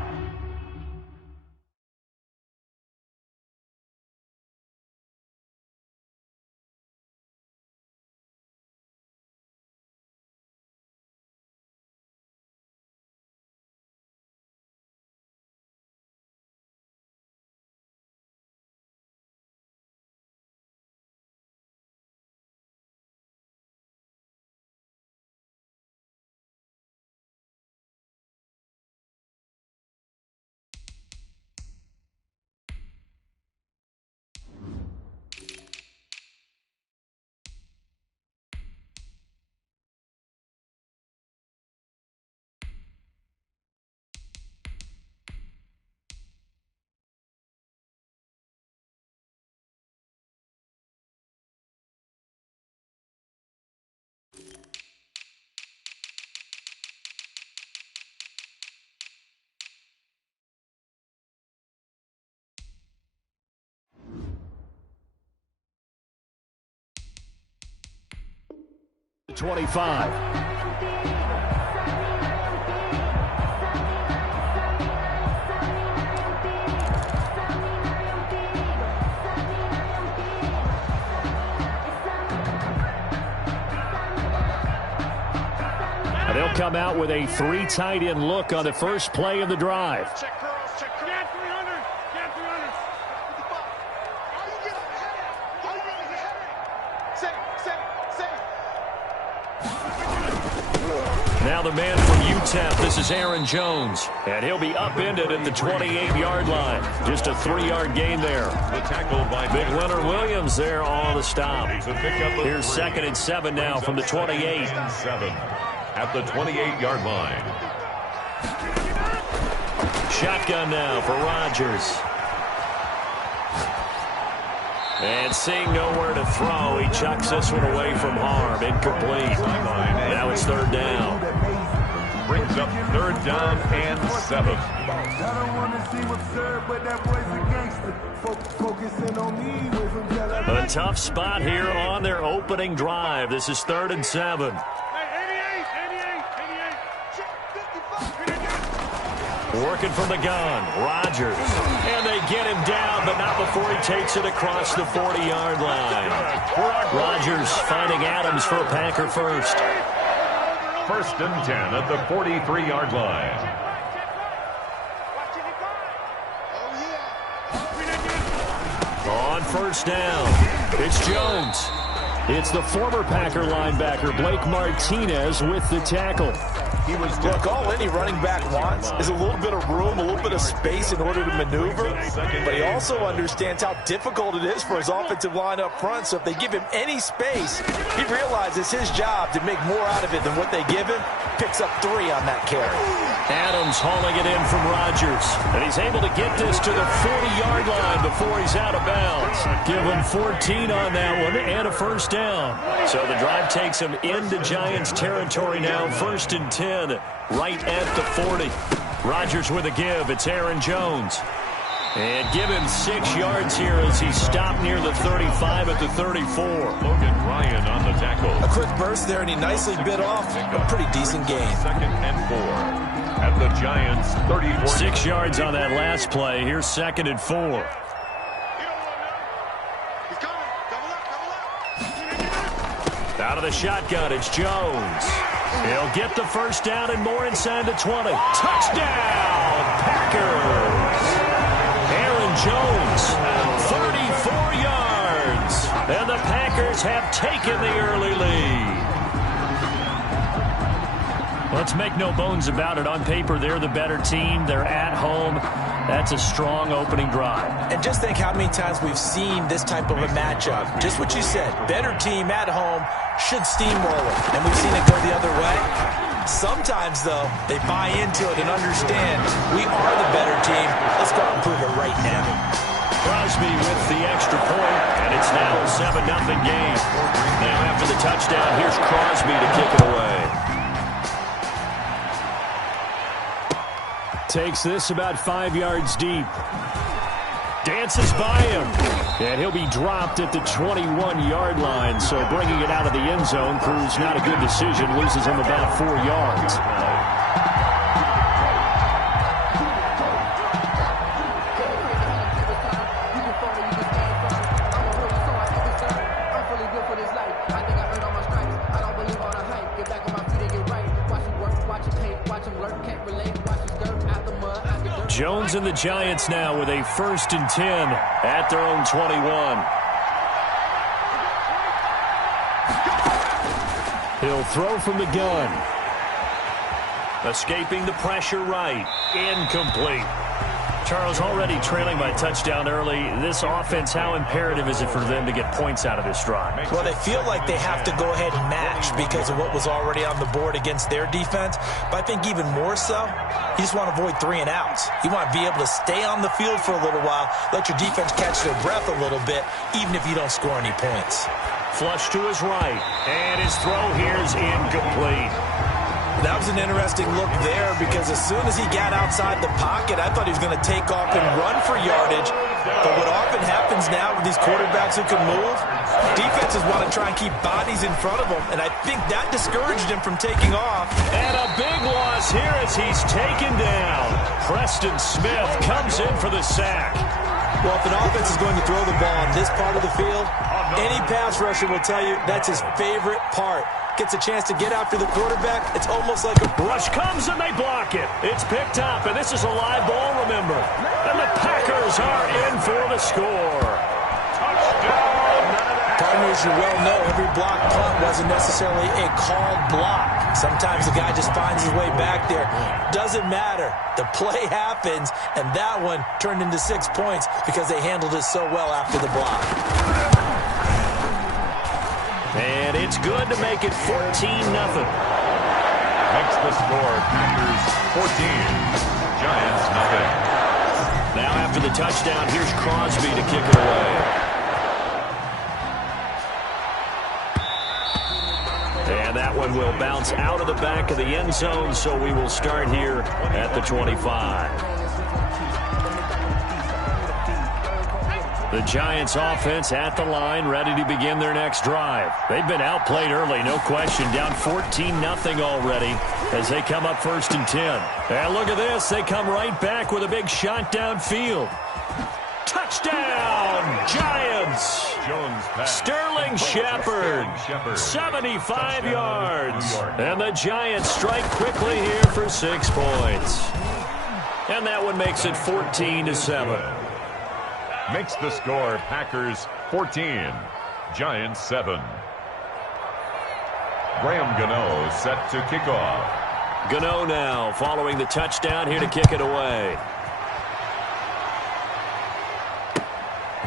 ...25. They'll come out with a 3 tight end look on the first play of the drive. Check curls, check curls. Get 300. Get 300. Are you getting headed? Are you getting headed? Say. Now the man from UTEP, this is Aaron Jones. And he'll be upended at the 28-yard line. Just a 3-yard gain there. The tackle by Big Leonard Williams there on the stop. Here's 2nd and 7 now from the 28. 7 at the 28-yard line. Shotgun now for Rodgers. And seeing nowhere to throw, he chucks this one away from harm. Incomplete. Now it's 3rd down. Brings up 3rd down and 7. A tough spot here on their opening drive. This is 3rd and 7. Working from the gun, Rodgers. And they get him down, but not before he takes it across the 40-yard line. Rodgers finding Adams for a Packer first. 1st and 10 at the 43-yard line. On 1st down, it's Jones. It's the former Packer linebacker, Blake Martinez, with the tackle. Look, all any running back wants is a little bit of room, a little bit of space in order to maneuver, but he also understands how difficult it is for his offensive line up front, so if they give him any space, he realizes his job to make more out of it than what they give him, picks up 3 on that carry. Adams hauling it in from Rodgers, and he's able to get this to the 40-yard line before he's out of bounds. Give him 14 on that one and a 1st down. So the drive takes him into Giants territory now, 1st and 10. Right at the 40. Rodgers with a give. It's Aaron Jones. And give him 6 yards here as he stopped near the 35 at the 34. Logan Ryan on the tackle. A quick burst there, and he nicely bit off a pretty decent gain. 2nd and 4 at the Giants 34. 6 yards on that last play. Here's 2nd and 4. Out of the shotgun, it's Jones. He'll get the 1st down and more inside the 20. Touchdown, Packers! Aaron Jones, 34 yards. And the Packers have taken the early lead. Let's make no bones about it. On paper, they're the better team. They're at home. That's a strong opening drive. And just think how many times we've seen this type of a matchup. Just what you said, better team at home should steamroll it. And we've seen it go the other way. Sometimes, though, they buy into it and understand we are the better team. Let's go out and prove it right now. Crosby with the extra point, and it's now a 7-0 game. Now after the touchdown, here's Crosby to kick it away. Takes this about 5 yards deep. Dances by him. And he'll be dropped at the 21-yard line. So bringing it out of the end zone proves not a good decision. Loses him about 4 yards. Jones and the Giants now with a 1st and 10 at their own 21. He'll throw from the gun. Escaping the pressure right. Incomplete. Charles, already trailing by touchdown early. This offense, how imperative is it for them to get points out of this drive? Well, they feel like they have to go ahead and match because of what was already on the board against their defense. But I think even more so, you just want to avoid 3 and outs. You want to be able to stay on the field for a little while, let your defense catch their breath a little bit, even if you don't score any points. Flush to his right, and his throw here is incomplete. That was an interesting look there because as soon as he got outside the pocket, I thought he was going to take off and run for yardage. But what often happens now with these quarterbacks who can move, defenses want to try and keep bodies in front of them, and I think that discouraged him from taking off. And a big loss here as he's taken down. Preston Smith comes in for the sack. Well, if an offense is going to throw the ball on this part of the field, any pass rusher will tell you that's his favorite part. Gets a chance to get after the quarterback. It's almost like a rush comes and they block it. It's picked up, and this is a live ball, remember. And the Packers are in for the score. Partners, you well know every block punt wasn't necessarily a called block. Sometimes the guy just finds his way back there. Doesn't matter. The play happens, and that one turned into 6 points because they handled it so well after the block. And it's good to make it 14-0. Makes the score Packers 14, Giants nothing. Now after the touchdown, here's Crosby to kick it away. And that one will bounce out of the back of the end zone, so we will start here at the 25. The Giants offense at the line, ready to begin their next drive. They've been outplayed early, no question. Down 14-0 already as they come up 1st and 10. And look at this. They come right back with a big shot downfield. Touchdown, Giants. Sterling Shepard, 75 yards. And the Giants strike quickly here for 6 points. And that one makes it 14-7. Makes the score Packers 14, Giants 7. Graham Gano set to kick off. Gano now following the touchdown here to kick it away.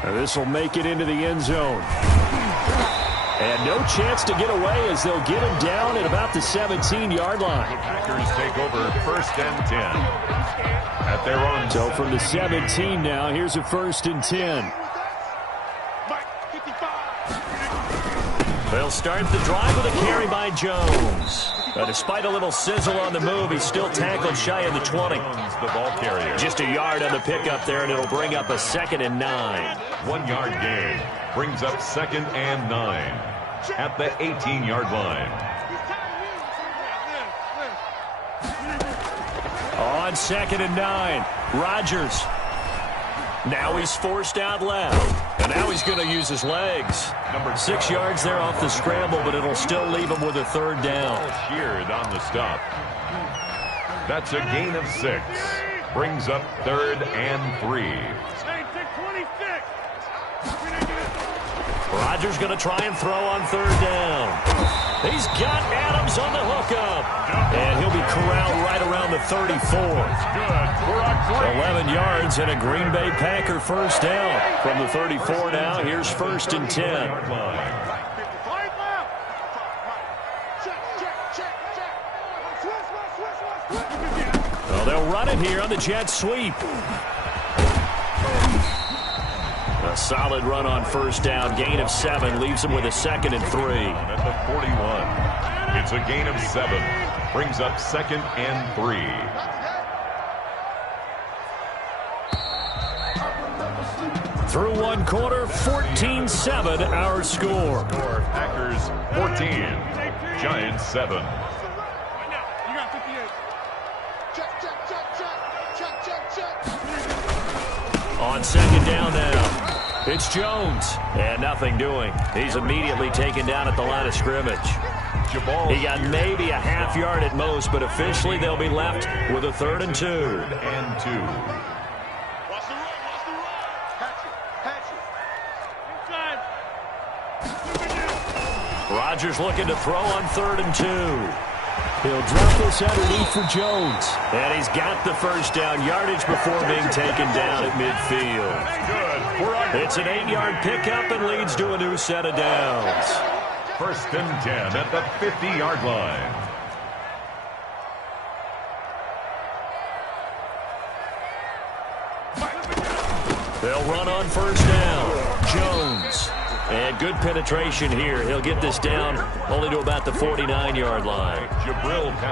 This will make it into the end zone. And no chance to get away as they'll get him down at about the 17-yard line. The Packers take over 1st and 10. At their own. So from the 17 now, here's a 1st and 10. They'll start the drive with a carry by Jones. Despite a little sizzle on the move, he's still tackled shy of the 20. The ball carrier. Just a yard on the pickup there, and it'll bring up a 2nd and 9. 1 yard gain brings up 2nd and 9 at the 18-yard line. On 2nd and 9, Rodgers. Now he's forced out left. And now he's going to use his legs. 6 yards there off the scramble, but it'll still leave him with a 3rd down. Sheared on the stop. That's a gain of 6. Brings up 3rd and 3. Rodgers going to try and throw on third down. He's got Adams on the hookup. And he'll be corralled right around the 34. 11 yards and a Green Bay Packer first down. From the 34 now, here's 1st and 10. Well, they'll run it here on the jet sweep. A solid run on first down. Gain of 7 leaves them with a 2nd and 3. At the 41. It's a gain of 7. Brings up 2nd and 3. Through one quarter, 14-7 our score. Packers 14. Giants 7. On 2nd down now. It's Jones. And nothing doing. He's immediately taken down at the line of scrimmage. He got maybe a half yard at most, but officially they'll be left with a 3rd and 2. And 2. Rodgers looking to throw on 3rd and 2. He'll drop this underneath for Jones. And he's got the first down yardage before being taken down at midfield. It's an 8-yard pickup and leads to a new set of downs. 1st and 10 at the 50-yard line. They'll run on first down. Jones. And good penetration here. He'll get this down only to about the 49-yard line.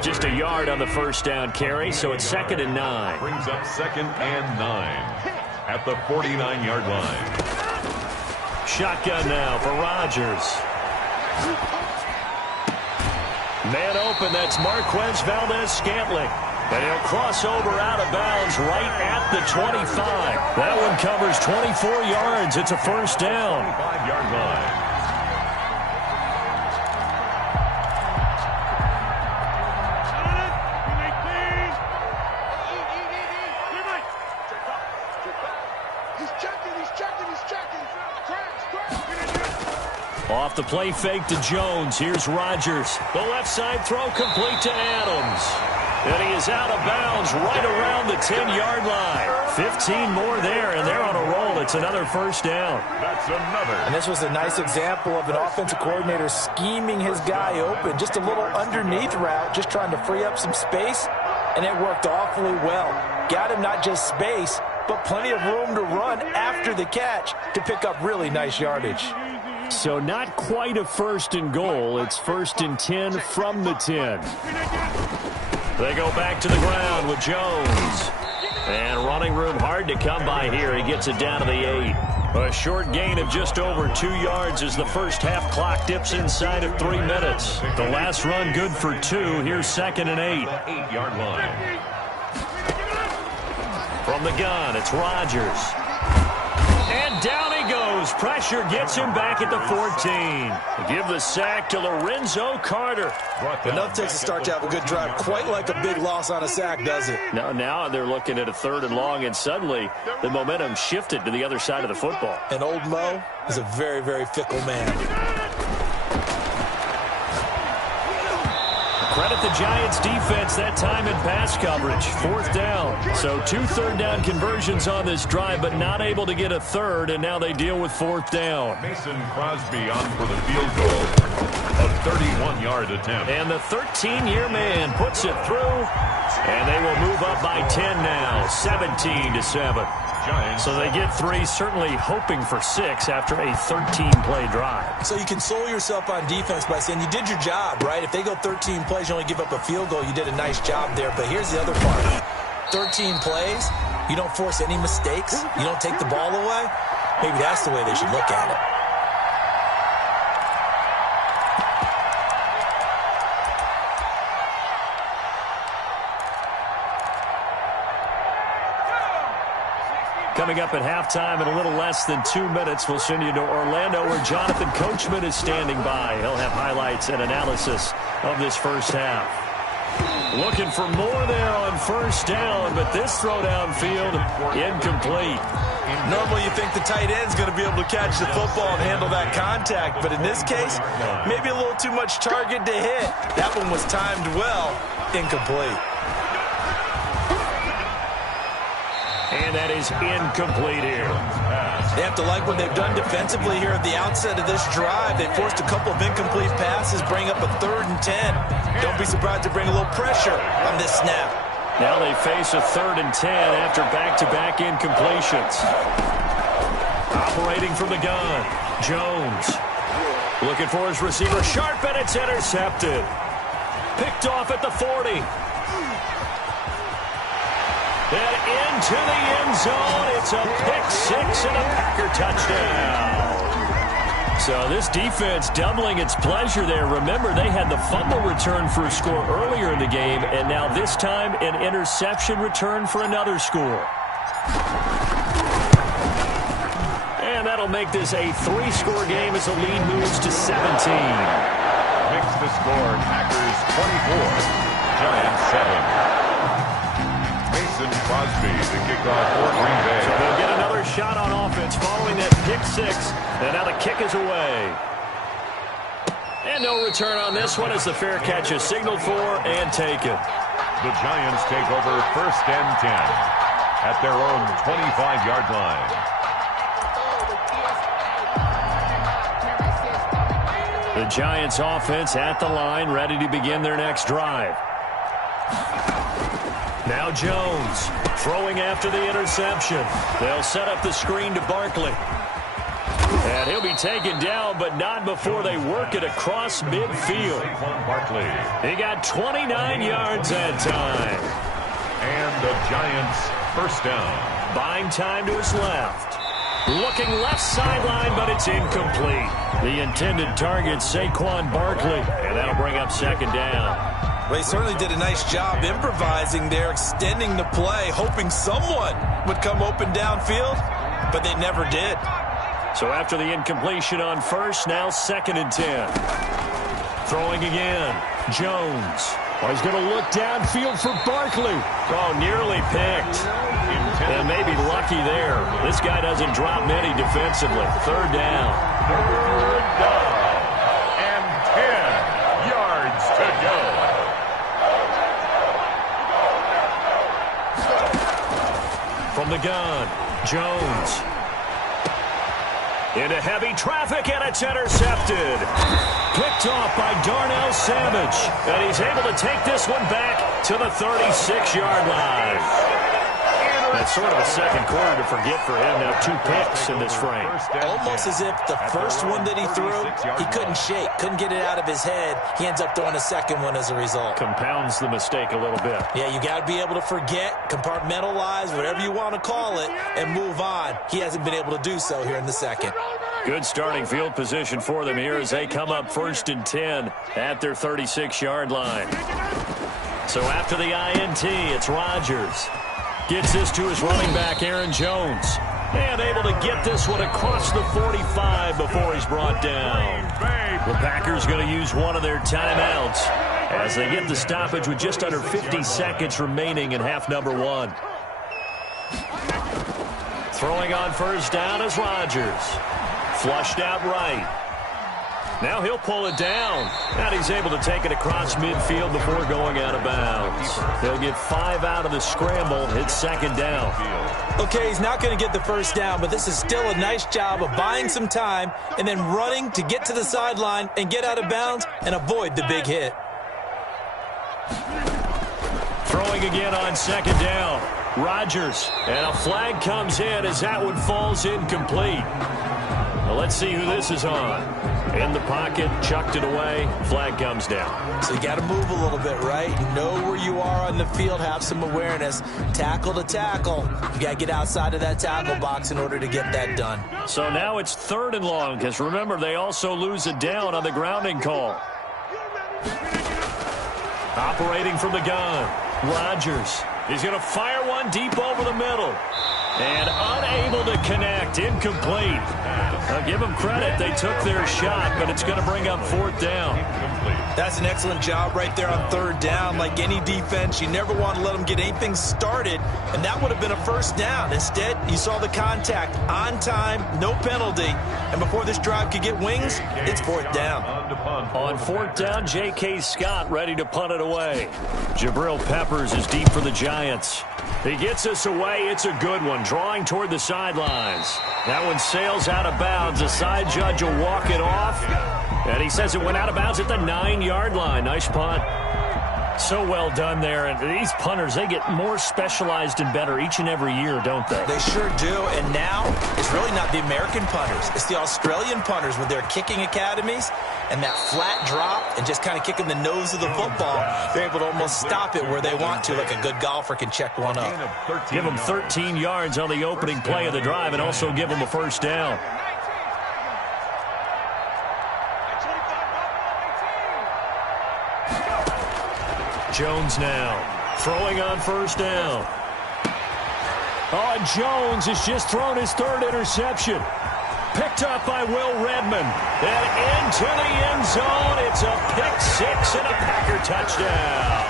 Just a yard on the first down carry, so it's 2nd and 9. Brings up 2nd and 9 at the 49-yard line. Shotgun now for Rodgers. Man open, that's Marquez Valdez-Scantling. And he'll cross over out of bounds right at the 25. That one covers 24 yards. It's a first down. 5-yard line. Off the play fake to Jones. Here's Rodgers. The left side throw complete to Adams. And he is out of bounds right around the 10-yard line. 15 more there, and they're on a roll. It's another first down. That's another. And this was a nice example of an offensive coordinator scheming his guy open. Just a little underneath route, just trying to free up some space, and it worked awfully well. Got him not just space, but plenty of room to run after the catch to pick up really nice yardage. So not quite a 1st and goal. It's 1st and 10 from the 10. They go back to the ground with Jones. And running room hard to come by here. He gets it down to the 8. A short gain of just over 2 yards as the first half clock dips inside of 3 minutes. The last run good for 2. Here's 2nd and 8. 8-yard line. From the gun, it's Rodgers. And down he goes. Pressure gets him back at the 14. Give the sack to Lorenzo Carter. Enough takes a start to have a good drive. Quite like a big loss on a sack, does it? Now they're looking at a 3rd and long, and suddenly the momentum shifted to the other side of the football. And old Mo is a very, very fickle man. Credit the Giants defense that time in pass coverage. 4th down. So 2 third-down conversions on this drive, but not able to get a 3rd, and now they deal with 4th down. Mason Crosby on for the field goal. A 31-yard attempt. And the 13-year man puts it through, and they will move up by 10 now, 17-7. Giants. So they get 3, certainly hoping for 6 after a 13-play drive. So you console yourself on defense by saying you did your job, right? If they go 13 plays, you only give up a field goal, you did a nice job there. But here's the other part. 13 plays, you don't force any mistakes, you don't take the ball away. Maybe that's the way they should look at it. Coming up at halftime in a little less than 2 minutes, we'll send you to Orlando where Jonathan Coachman is standing by. He'll have highlights and analysis of this first half. Looking for more there on first down, but this throw downfield incomplete. Normally you think the tight end's going to be able to catch the football and handle that contact, but in this case, maybe a little too much target to hit. That one was timed well, incomplete. And that is incomplete here. They have to like what they've done defensively here at the outset of this drive. They forced a couple of incomplete passes, bring up a 3rd and 10. Don't be surprised to bring a little pressure on this snap. Now they face a 3rd and 10 after back-to-back incompletions. Operating from the gun, Jones. Looking for his receiver, sharp, and it's intercepted. Picked off at the 40. And into the end zone. It's a pick 6 and a Packer touchdown. So this defense doubling its pleasure there. Remember, they had the fumble return for a score earlier in the game, and now this time an interception return for another score. And that'll make this a 3-score game as the lead moves to 17. Makes the score Packers 24, Giants 7. Crosby, the kickoff for Green Bay. So they'll get another shot on offense following that pick 6. And now the kick is away. And no return on this one as the fair catch is signaled for and taken. The Giants take over 1st and 10 at their own 25-yard line. The Giants offense at the line, ready to begin their next drive. Now Jones throwing after the interception. They'll set up the screen to Barkley. And he'll be taken down, but not before they work it across midfield. Barkley. He got 29 yards that time. And the Giants 1st down. Buying time to his left. Looking left sideline, but it's incomplete. The intended target, Saquon Barkley. And that'll bring up 2nd down. Well, he certainly did a nice job improvising there, extending the play, hoping someone would come open downfield, but they never did. So after the incompletion on first, now 2nd and 10. Throwing again, Jones. Oh, he's going to look downfield for Barkley. Oh, nearly picked. And maybe lucky there. This guy doesn't drop many defensively. 3rd down. 3rd down. And 10 yards to go. From the gun, Jones. Into heavy traffic, and it's intercepted. Picked off by Darnell Savage. And he's able to take this one back to the 36-yard line. That's sort of a second quarter to forget for him. Now 2 picks in this frame. Almost as if the first one that he threw, he couldn't shake, couldn't get it out of his head. He ends up throwing a second one as a result. Compounds the mistake a little bit. Yeah, you got to be able to forget, compartmentalize, whatever you want to call it, and move on. He hasn't been able to do so here in the second. Good starting field position for them here as they come up 1st and 10 at their 36-yard line. So after the INT, it's Rodgers. Gets this to his running back, Aaron Jones. And able to get this one across the 45 before he's brought down. The Packers going to use one of their timeouts as they get the stoppage with just under 50 seconds remaining in half number 1. Throwing on 1st down is Rodgers. Flushed out right. Now he'll pull it down. And he's able to take it across midfield before going out of bounds. They'll get 5 out of the scramble. It's 2nd down. Okay, he's not going to get the 1st down, but this is still a nice job of buying some time and then running to get to the sideline and get out of bounds and avoid the big hit. Throwing again on 2nd down. Rodgers. And a flag comes in as that one falls incomplete. Well, let's see who this is on. In the pocket, chucked it away, flag comes down. So you got to move a little bit, right? Know where you are on the field, have some awareness. Tackle to tackle. You got to get outside of that tackle box in order to get that done. So now it's 3rd and long, because remember, they also lose it down on the grounding call. Operating from the gun, Rodgers. He's going to fire one deep over the middle. And unable to connect, incomplete. I'll give them credit, they took their shot, but it's going to bring up 4th down. That's an excellent job right there on 3rd down. Like any defense, you never want to let them get anything started, and that would have been a 1st down. Instead, you saw the contact on time, no penalty, and before this drive could get wings, it's 4th down. On 4th down, J.K. Scott ready to punt it away. Jabril Peppers is deep for the Giants. He gets us away. It's a good one, drawing toward the sidelines. That one sails out of bounds. The side judge will walk it off. And he says it went out of bounds at the 9-yard line. Nice punt. So well done there. And these punters, they get more specialized and better each and every year, don't they? They sure do. And now it's really not the American punters. It's the Australian punters with their kicking academies and that flat drop and just kind of kicking the nose of the football. They're able to almost stop it where they want to, like a good golfer can check one up. Give them 13 yards on the opening play of the drive and also give them a 1st down. Jones now throwing on 1st down. Oh, and Jones has just thrown his 3rd interception. Picked up by Will Redmond. And into the end zone. It's a pick 6 and a Packer touchdown.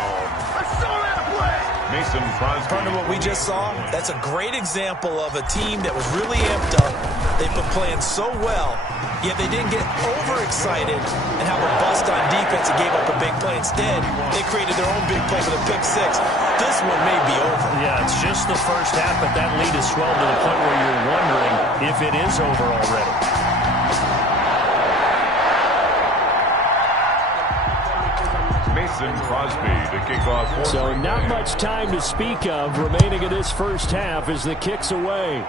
Mason Crosby. Partner, what we just saw, that's a great example of a team that was really amped up. They've been playing so well, yet they didn't get overexcited and have a bust on defense and gave up a big play. Instead, they created their own big play with a pick 6. This one may be over. Yeah, it's just the first half, but that lead has swelled to the point where you're wondering if it is over already. Mason Crosby to kick off. So not much time to speak of remaining in this first half as the kick's away.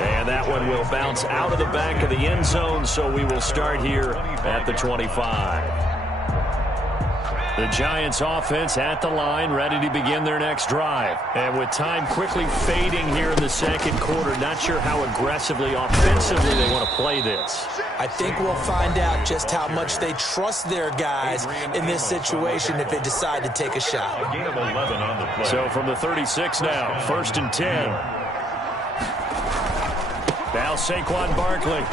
And that one will bounce out of the back of the end zone, so we will start here at the 25. The Giants offense at the line, ready to begin their next drive. And with time quickly fading here in the 2nd quarter, not sure how aggressively, offensively they want to play this. I think we'll find out just how much they trust their guys in this situation if they decide to take a shot. A gain of 11 on the play. So from the 36 now, 1st and 10. Now Saquon Barkley.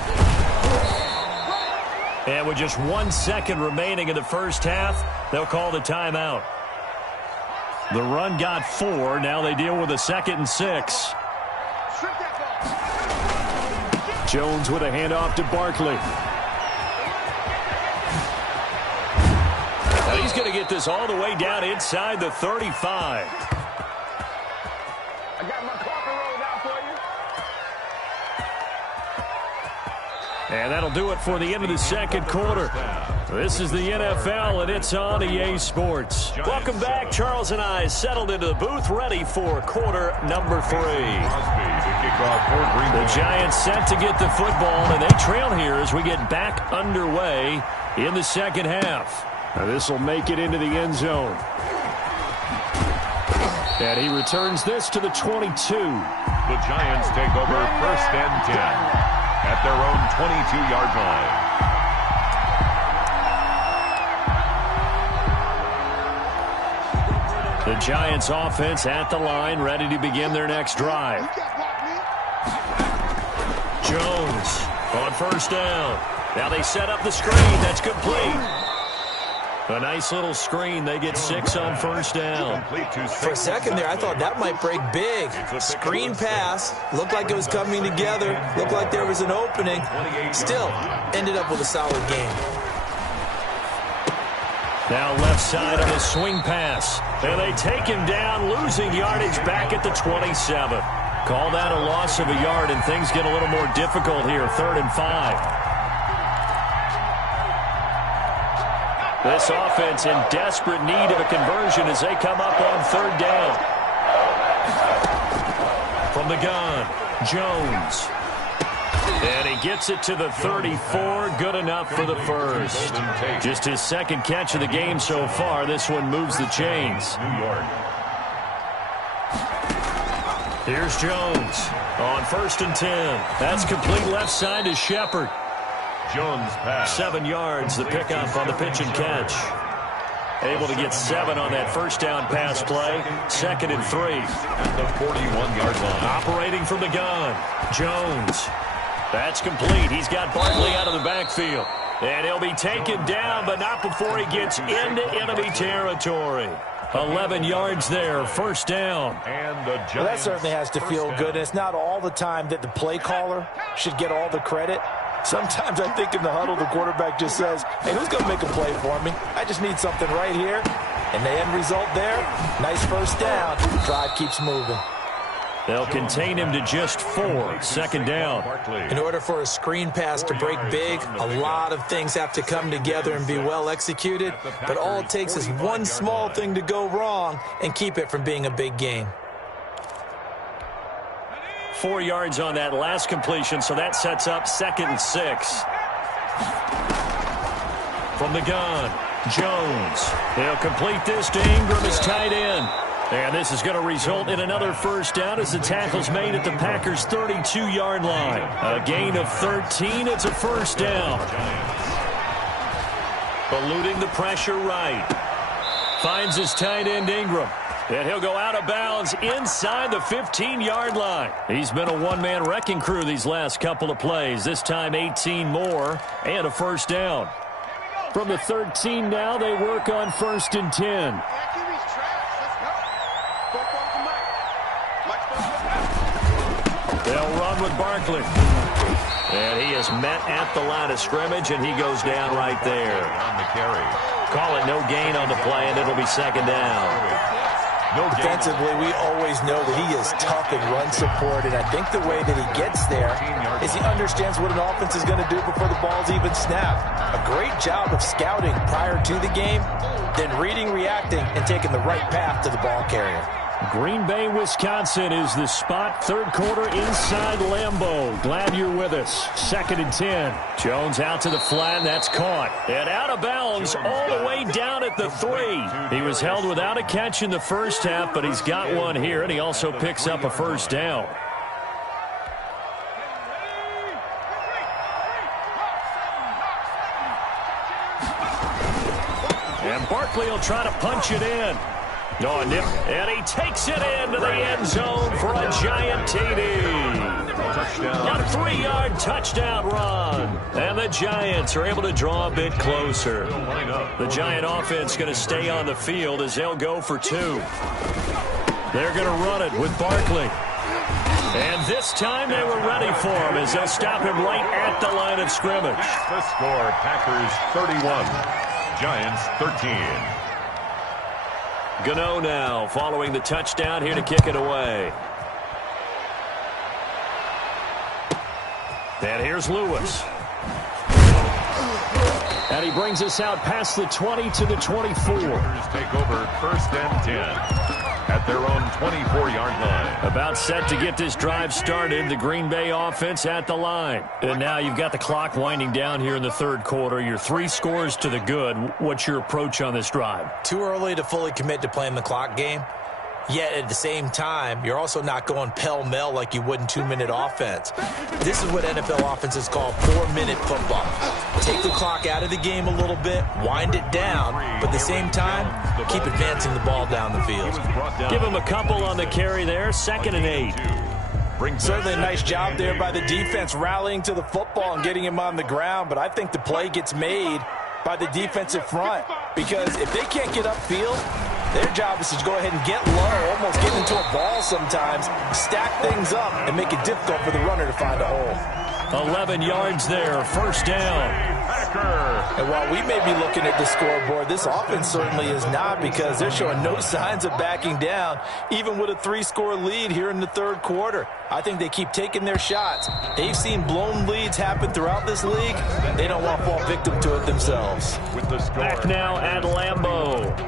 And with just 1 second remaining in the first half, they'll call the timeout. The run got 4. Now they deal with a 2nd and 6. Jones with a handoff to Barkley. Now he's going to get this all the way down inside the 35. I got my coffee rolled out for you. And that'll do it for the end of the 2nd quarter. This is the NFL, and it's on EA Sports. Welcome back. Charles and I settled into the booth, ready for quarter number 3. The Giants set to get the football, and they trail here as we get back underway in the 2nd half. Now this will make it into the end zone. And he returns this to the 22. The Giants take over 1st and 10 at their own 22-yard line. The Giants offense at the line, ready to begin their next drive. Jones on 1st down. Now they set up the screen. That's complete. A nice little screen. They get 6 on 1st down. For a second there, I thought that might break big. Screen pass. Looked like it was coming together. Looked like there was an opening. Still, ended up with a solid game. Now left side on a swing pass. And they take him down, losing yardage back at the 27. Call that a loss of a yard, and things get a little more difficult here. 3rd and 5. This offense in desperate need of a conversion as they come up on 3rd down. From the gun, Jones. And he gets it to the 34. Good enough for the 1st. Just his 2nd catch of the game so far. This one moves the chains. Here's Jones on 1st and 10. That's complete left side to Shepard. Jones pass. 7 yards, the pickup on the pitch and catch. Able to get 7 on that first down pass play. 2nd and 3. At the 41-yard line. Operating from the gun. Jones. That's complete. He's got Barkley out of the backfield. And he'll be taken down, but not before he gets into enemy territory. 11 yards there, first down. And the well, that certainly has to feel good. It's not all the time that the play caller should get all the credit. Sometimes I think in the huddle, the quarterback just says, hey, who's going to make a play for me? I just need something right here. And the end result there, nice first down. Drive keeps moving. They'll contain him to just 4. 2nd down. In order for a screen pass to break big, a lot of things have to come together and be well executed. But all it takes is one small thing to go wrong and keep it from being a big gain. 4 yards on that last completion, so that sets up 2nd and 6. From the gun, Jones. He'll complete this to Ingram as tight end. And this is going to result in another first down as the tackle's made at the Packers' 32-yard line. A gain of 13. It's a first down. Eluding the pressure right. Finds his tight end Ingram. And he'll go out of bounds inside the 15-yard line. He's been a one-man wrecking crew these last couple of plays. This time 18 more and a first down. From the 13 now, they work on 1st and 10. They'll run with Barkley. And he is met at the line of scrimmage, and he goes down right there. On the carry. Call it no gain on the play, and it'll be 2nd down. Defensively, we always know that he is tough in run support, and I think the way that he gets there is he understands what an offense is going to do before the ball's even snapped. A great job of scouting prior to the game, then reading, reacting, and taking the right path to the ball carrier. Green Bay, Wisconsin is the spot. 3rd quarter inside Lambeau. Glad you're with us. 2nd and 10. Jones out to the flat. That's caught. And out of bounds all the way down at the 3. He was held without a catch in the first half, but he's got one here, and he also picks up a first down. And Barkley will try to punch it in. And he takes it into the end zone for a giant TD. Touchdown. A 3-yard touchdown run. And the Giants are able to draw a bit closer. The Giant offense going to stay on the field as they'll go for 2. They're going to run it with Barkley. And this time they were ready for him as they'll stop him right at the line of scrimmage. The score, Packers 31, Giants 13. Gano now following the touchdown here to kick it away. And here's Lewis. And he brings us out past the 20 to the 24. Take over 1st and 10 at their own 24-yard line. About set to get this drive started. The Green Bay offense at the line. And now you've got the clock winding down here in the 3rd quarter. You're 3 scores to the good. What's your approach on this drive? Too early to fully commit to playing the clock game. Yet at the same time, you're also not going pell-mell like you would in 2-minute offense. This is what NFL offenses call 4-minute football. Take the clock out of the game a little bit, wind it down, but at the same time, keep advancing the ball down the field. Give him a couple on the carry there, 2nd and 8. Certainly a nice job there by the defense rallying to the football and getting him on the ground, but I think the play gets made by the defensive front because if they can't get upfield, their job is to go ahead and get low, almost get into a ball sometimes, stack things up, and make it difficult for the runner to find a hole. 11 yards there, first down. And while we may be looking at the scoreboard, this offense certainly is not because they're showing no signs of backing down, even with a 3-score lead here in the 3rd quarter. I think they keep taking their shots. They've seen blown leads happen throughout this league. They don't want to fall victim to it themselves. With the score, back now at Lambeau.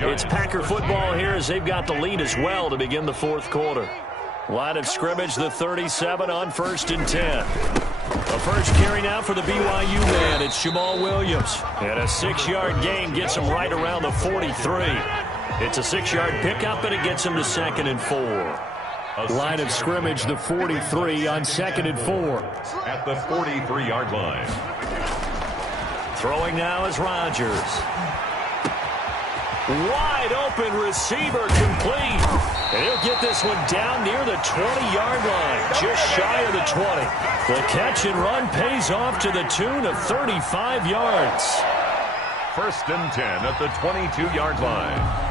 It's Packer football here as they've got the lead as well to begin the 4th quarter. Line of scrimmage, the 37 on 1st and 10. A first carry now for the BYU man. It's Jamal Williams. And a 6-yard gain gets him right around the 43. It's a 6-yard pickup, and it gets him to 2nd and 4. Line of scrimmage, the 43 on 2nd and 4. At the 43-yard line. Throwing now is Rodgers. Wide open receiver complete. And he'll get this one down near the 20-yard line, just shy of the 20. The catch and run pays off to the tune of 35 yards. 1st and 10 at the 22-yard line.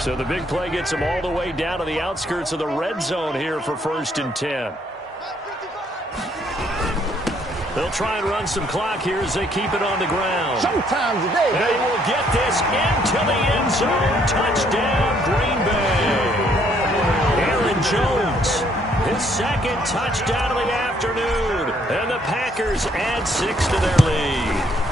So the big play gets them all the way down to the outskirts of the red zone here for 1st and 10. They'll try and run some clock here as they keep it on the ground. Sometimes today, they will get this into the end zone. Touchdown, Green Bay. Aaron Jones, his 2nd touchdown of the afternoon. And the Packers add 6 to their lead.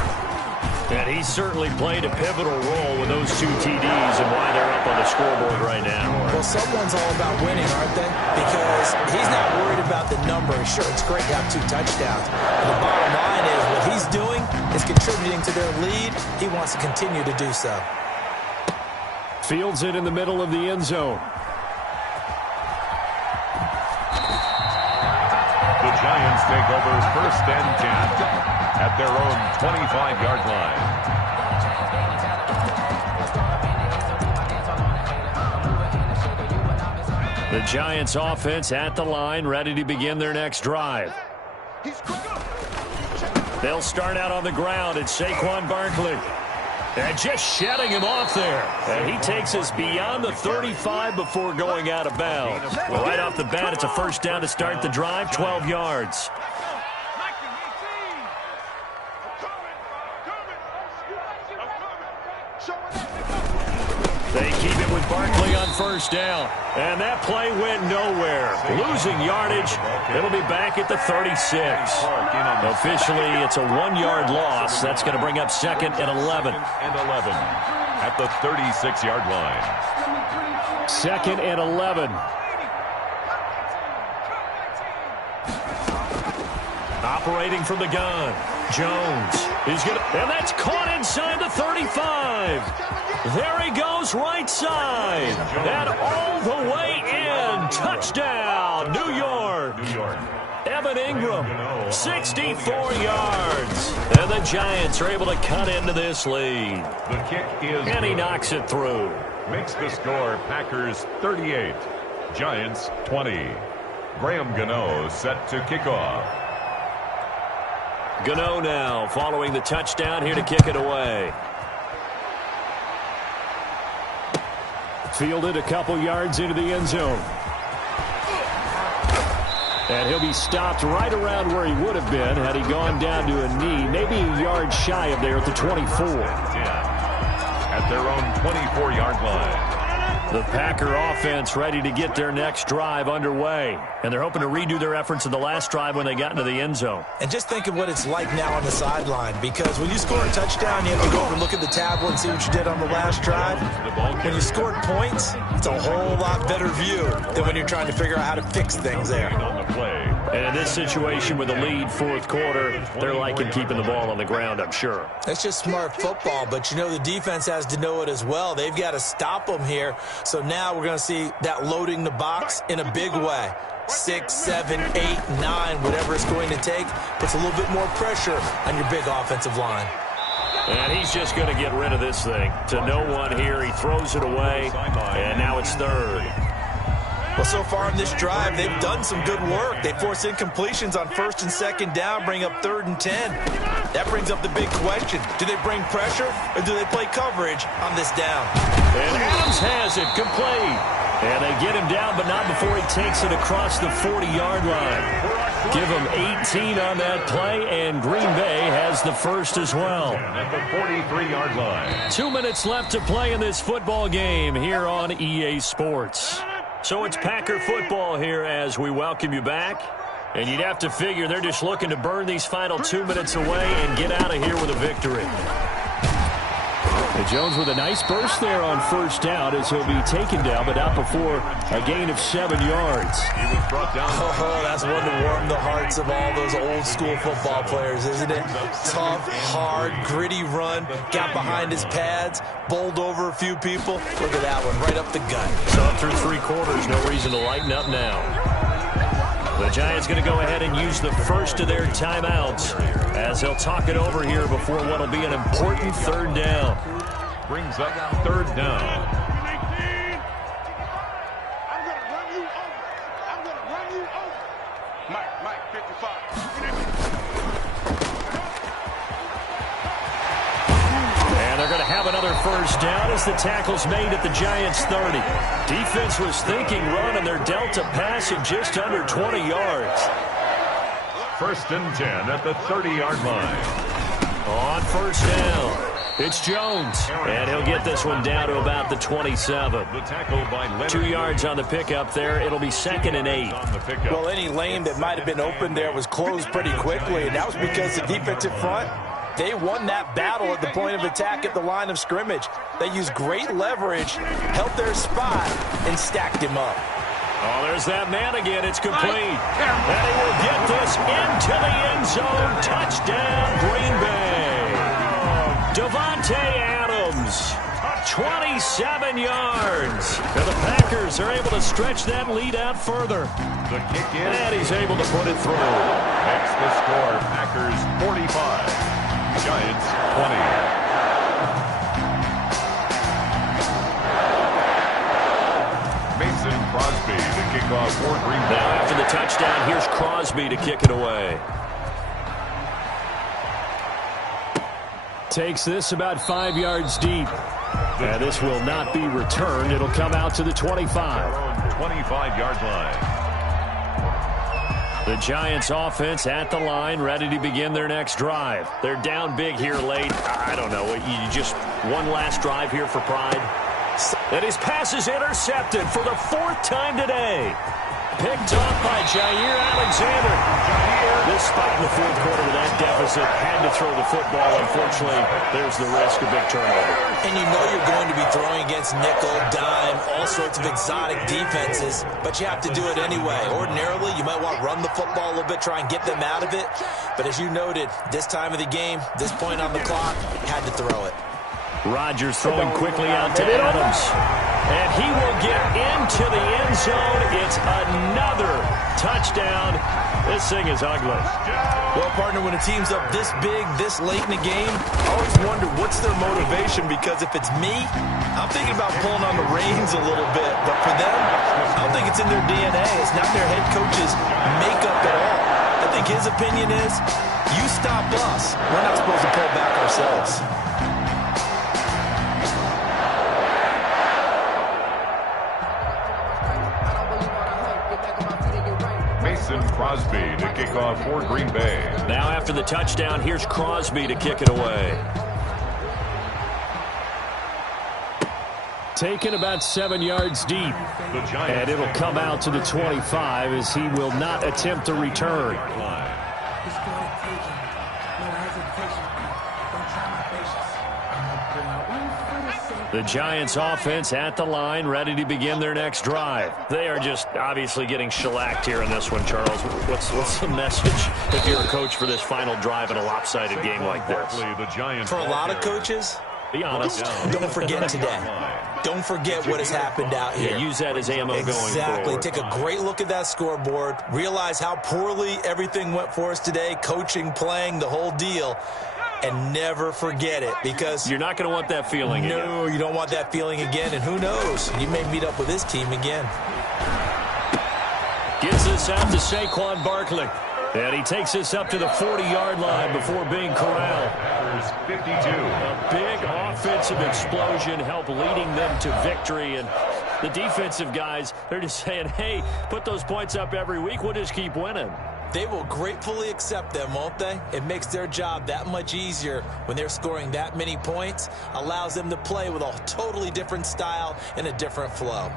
And he certainly played a pivotal role with those 2 TDs and why they're up on the scoreboard right now. Well, someone's all about winning, aren't they? Because he's not worried about the number. Sure, it's great to have 2 touchdowns. But the bottom line is what he's doing is contributing to their lead. He wants to continue to do so. Fields it in the middle of the end zone. The Giants take over 1st and 10 at their own 25-yard line. The Giants offense at the line, ready to begin their next drive. They'll start out on the ground. It's Saquon Barkley. And just shedding him off there. And he takes us beyond the 35 before going out of bounds. Well, right off the bat, it's a 1st down to start the drive, 12 yards. They keep it with Barkley on 1st down. And that play went nowhere. Losing yardage. It'll be back at the 36. Officially, it's a 1-yard loss. That's going to bring up 2nd and 11. At the 36-yard line. 2nd and 11. Operating from the gun. Jones is going to, and that's caught inside the 35. There he goes, right side. And all the way in. Touchdown, New York. Evan Ingram, 64 yards. And the Giants are able to cut into this lead. The kick is and he knocks it through. Makes the score Packers 38, Giants 20. Graham Gano set to kick off. Gano now following the touchdown here to kick it away. Fielded a couple yards into the end zone. And he'll be stopped right around where he would have been had he gone down to a knee, maybe a yard shy of there at the 24. At their own 24-yard line. The Packer offense ready to get their next drive underway. And they're hoping to redo their efforts in the last drive when they got into the end zone. And just think of what it's like now on the sideline, because when you score a touchdown, you have to go over and look at the tablet and see what you did on the last drive. When you scored points, it's a whole lot better view than when you're trying to figure out how to fix things there. And in this situation with the lead 4th quarter, they're liking keeping the ball on the ground, I'm sure. That's just smart football, but you know the defense has to know it as well. They've got to stop them here. So now we're going to see that loading the box in a big way. 6, 7, 8, 9, whatever it's going to take, puts a little bit more pressure on your big offensive line. And he's just going to get rid of this thing. To no one here, he throws it away, and now it's 3rd. Well, so far in this drive, they've done some good work. They force incompletions on 1st and 2nd down, bring up 3rd and 10. That brings up the big question. Do they bring pressure, or do they play coverage on this down? And Adams has it, complete. And they get him down, but not before he takes it across the 40-yard line. Give him 18 on that play, and Green Bay has the 1st as well. At the 43-yard line. 2 minutes left to play in this football game here on EA Sports. So it's Packer football here as we welcome you back. And you'd have to figure they're just looking to burn these final 2 minutes away and get out of here with a victory. Jones with a nice burst there on first down as he'll be taken down, but not before a gain of 7 yards. He was brought down. Oh, that's one to warm the hearts of all those old school football players, isn't it? Tough, hard, gritty run, got behind his pads, bowled over a few people. Look at that one, right up the gut. So through 3 quarters, no reason to lighten up now. The Giants going to go ahead and use the first of their timeouts as they'll talk it over here before what will be an important 3rd down. Brings up 3rd down. I'm going to run you over. I'm going to run you over. Mike, 55. And they're going to have another first down as the tackle's made at the Giants' 30. Defense was thinking run, and they're dealt a pass at just under 20 yards. 1st and 10 at the 30-yard line. On first down, it's Jones, and he'll get this one down to about the 27. The tackle by Leonard. 2 yards on the pickup there. It'll be 2nd and 8. On the pickup. Well, any lane that might have been open there was closed pretty quickly, and that was because the defensive front, they won that battle at the point of attack at the line of scrimmage. They used great leverage, held their spot, and stacked him up. Oh, there's that man again. It's complete. And he will get this into the end zone. Touchdown, Green Bay. Devontae Adams, 27 yards. And the Packers are able to stretch that lead out further. The kick in. And he's able to put it through. Makes the score Packers 45. Giants 20. Mason Crosby to kick off for Green Bay. Now after the touchdown, here's Crosby to kick it away. Takes this about 5 yards deep. And this will not be returned. It'll come out to the 25. 25-yard line. The Giants offense at the line, ready to begin their next drive. They're down big here late. I don't know. You just one last drive here for pride. And his pass is intercepted for the 4th time today. Picked off by Jair Alexander. This spot in the 4th quarter with that deficit had to throw the football. Unfortunately, there's the risk of big turnover. And you know you're going to be throwing against nickel, dime, all sorts of exotic defenses, but you have to do it anyway. Ordinarily, you might want to run the football a little bit, try and get them out of it. But as you noted, this time of the game, this point on the clock, had to throw it. Rodgers throwing quickly out to Adams. And he will get into the end zone. It's another touchdown. This thing is ugly. Well, partner, when a team's up this big, this late in the game, I always wonder what's their motivation, because if it's me, I'm thinking about pulling on the reins a little bit. But for them, I don't think it's in their DNA. It's not their head coach's makeup at all. I think his opinion is, you stop us. We're not supposed to pull back ourselves. Mason Crosby to kick off for Green Bay. Now after the touchdown, here's Crosby to kick it away. Taken about 7 yards deep. And it'll come out to the 25 as he will not attempt to return. The Giants offense at the line, ready to begin their next drive. They are just obviously getting shellacked here in this one, Charles. What's the message if you're a coach for this final drive in a lopsided game like this? For a lot of coaches, be honest. Don't forget today. Don't forget what has happened out here. Yeah, use that as ammo going forward. Exactly. Take a great look at that scoreboard. Realize how poorly everything went for us today. Coaching, playing, the whole deal. And never forget it, because you're not going to want that feeling again. No, you don't want that feeling again. And who knows? You may meet up with this team again. Gets this out to Saquon Barkley. And he takes this up to the 40-yard line before being corralled. 52. A big offensive explosion helped leading them to victory. And the defensive guys, they're just saying, hey, put those points up every week. We'll just keep winning. They will gratefully accept them, won't they? It makes their job that much easier when they're scoring that many points. Allows them to play with a totally different style and a different flow.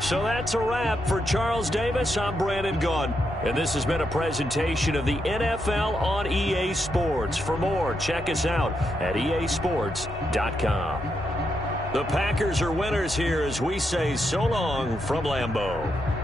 So that's a wrap. For Charles Davis, I'm Brandon Gaudin. And this has been a presentation of the NFL on EA Sports. For more, check us out at easports.com. The Packers are winners here as we say so long from Lambeau.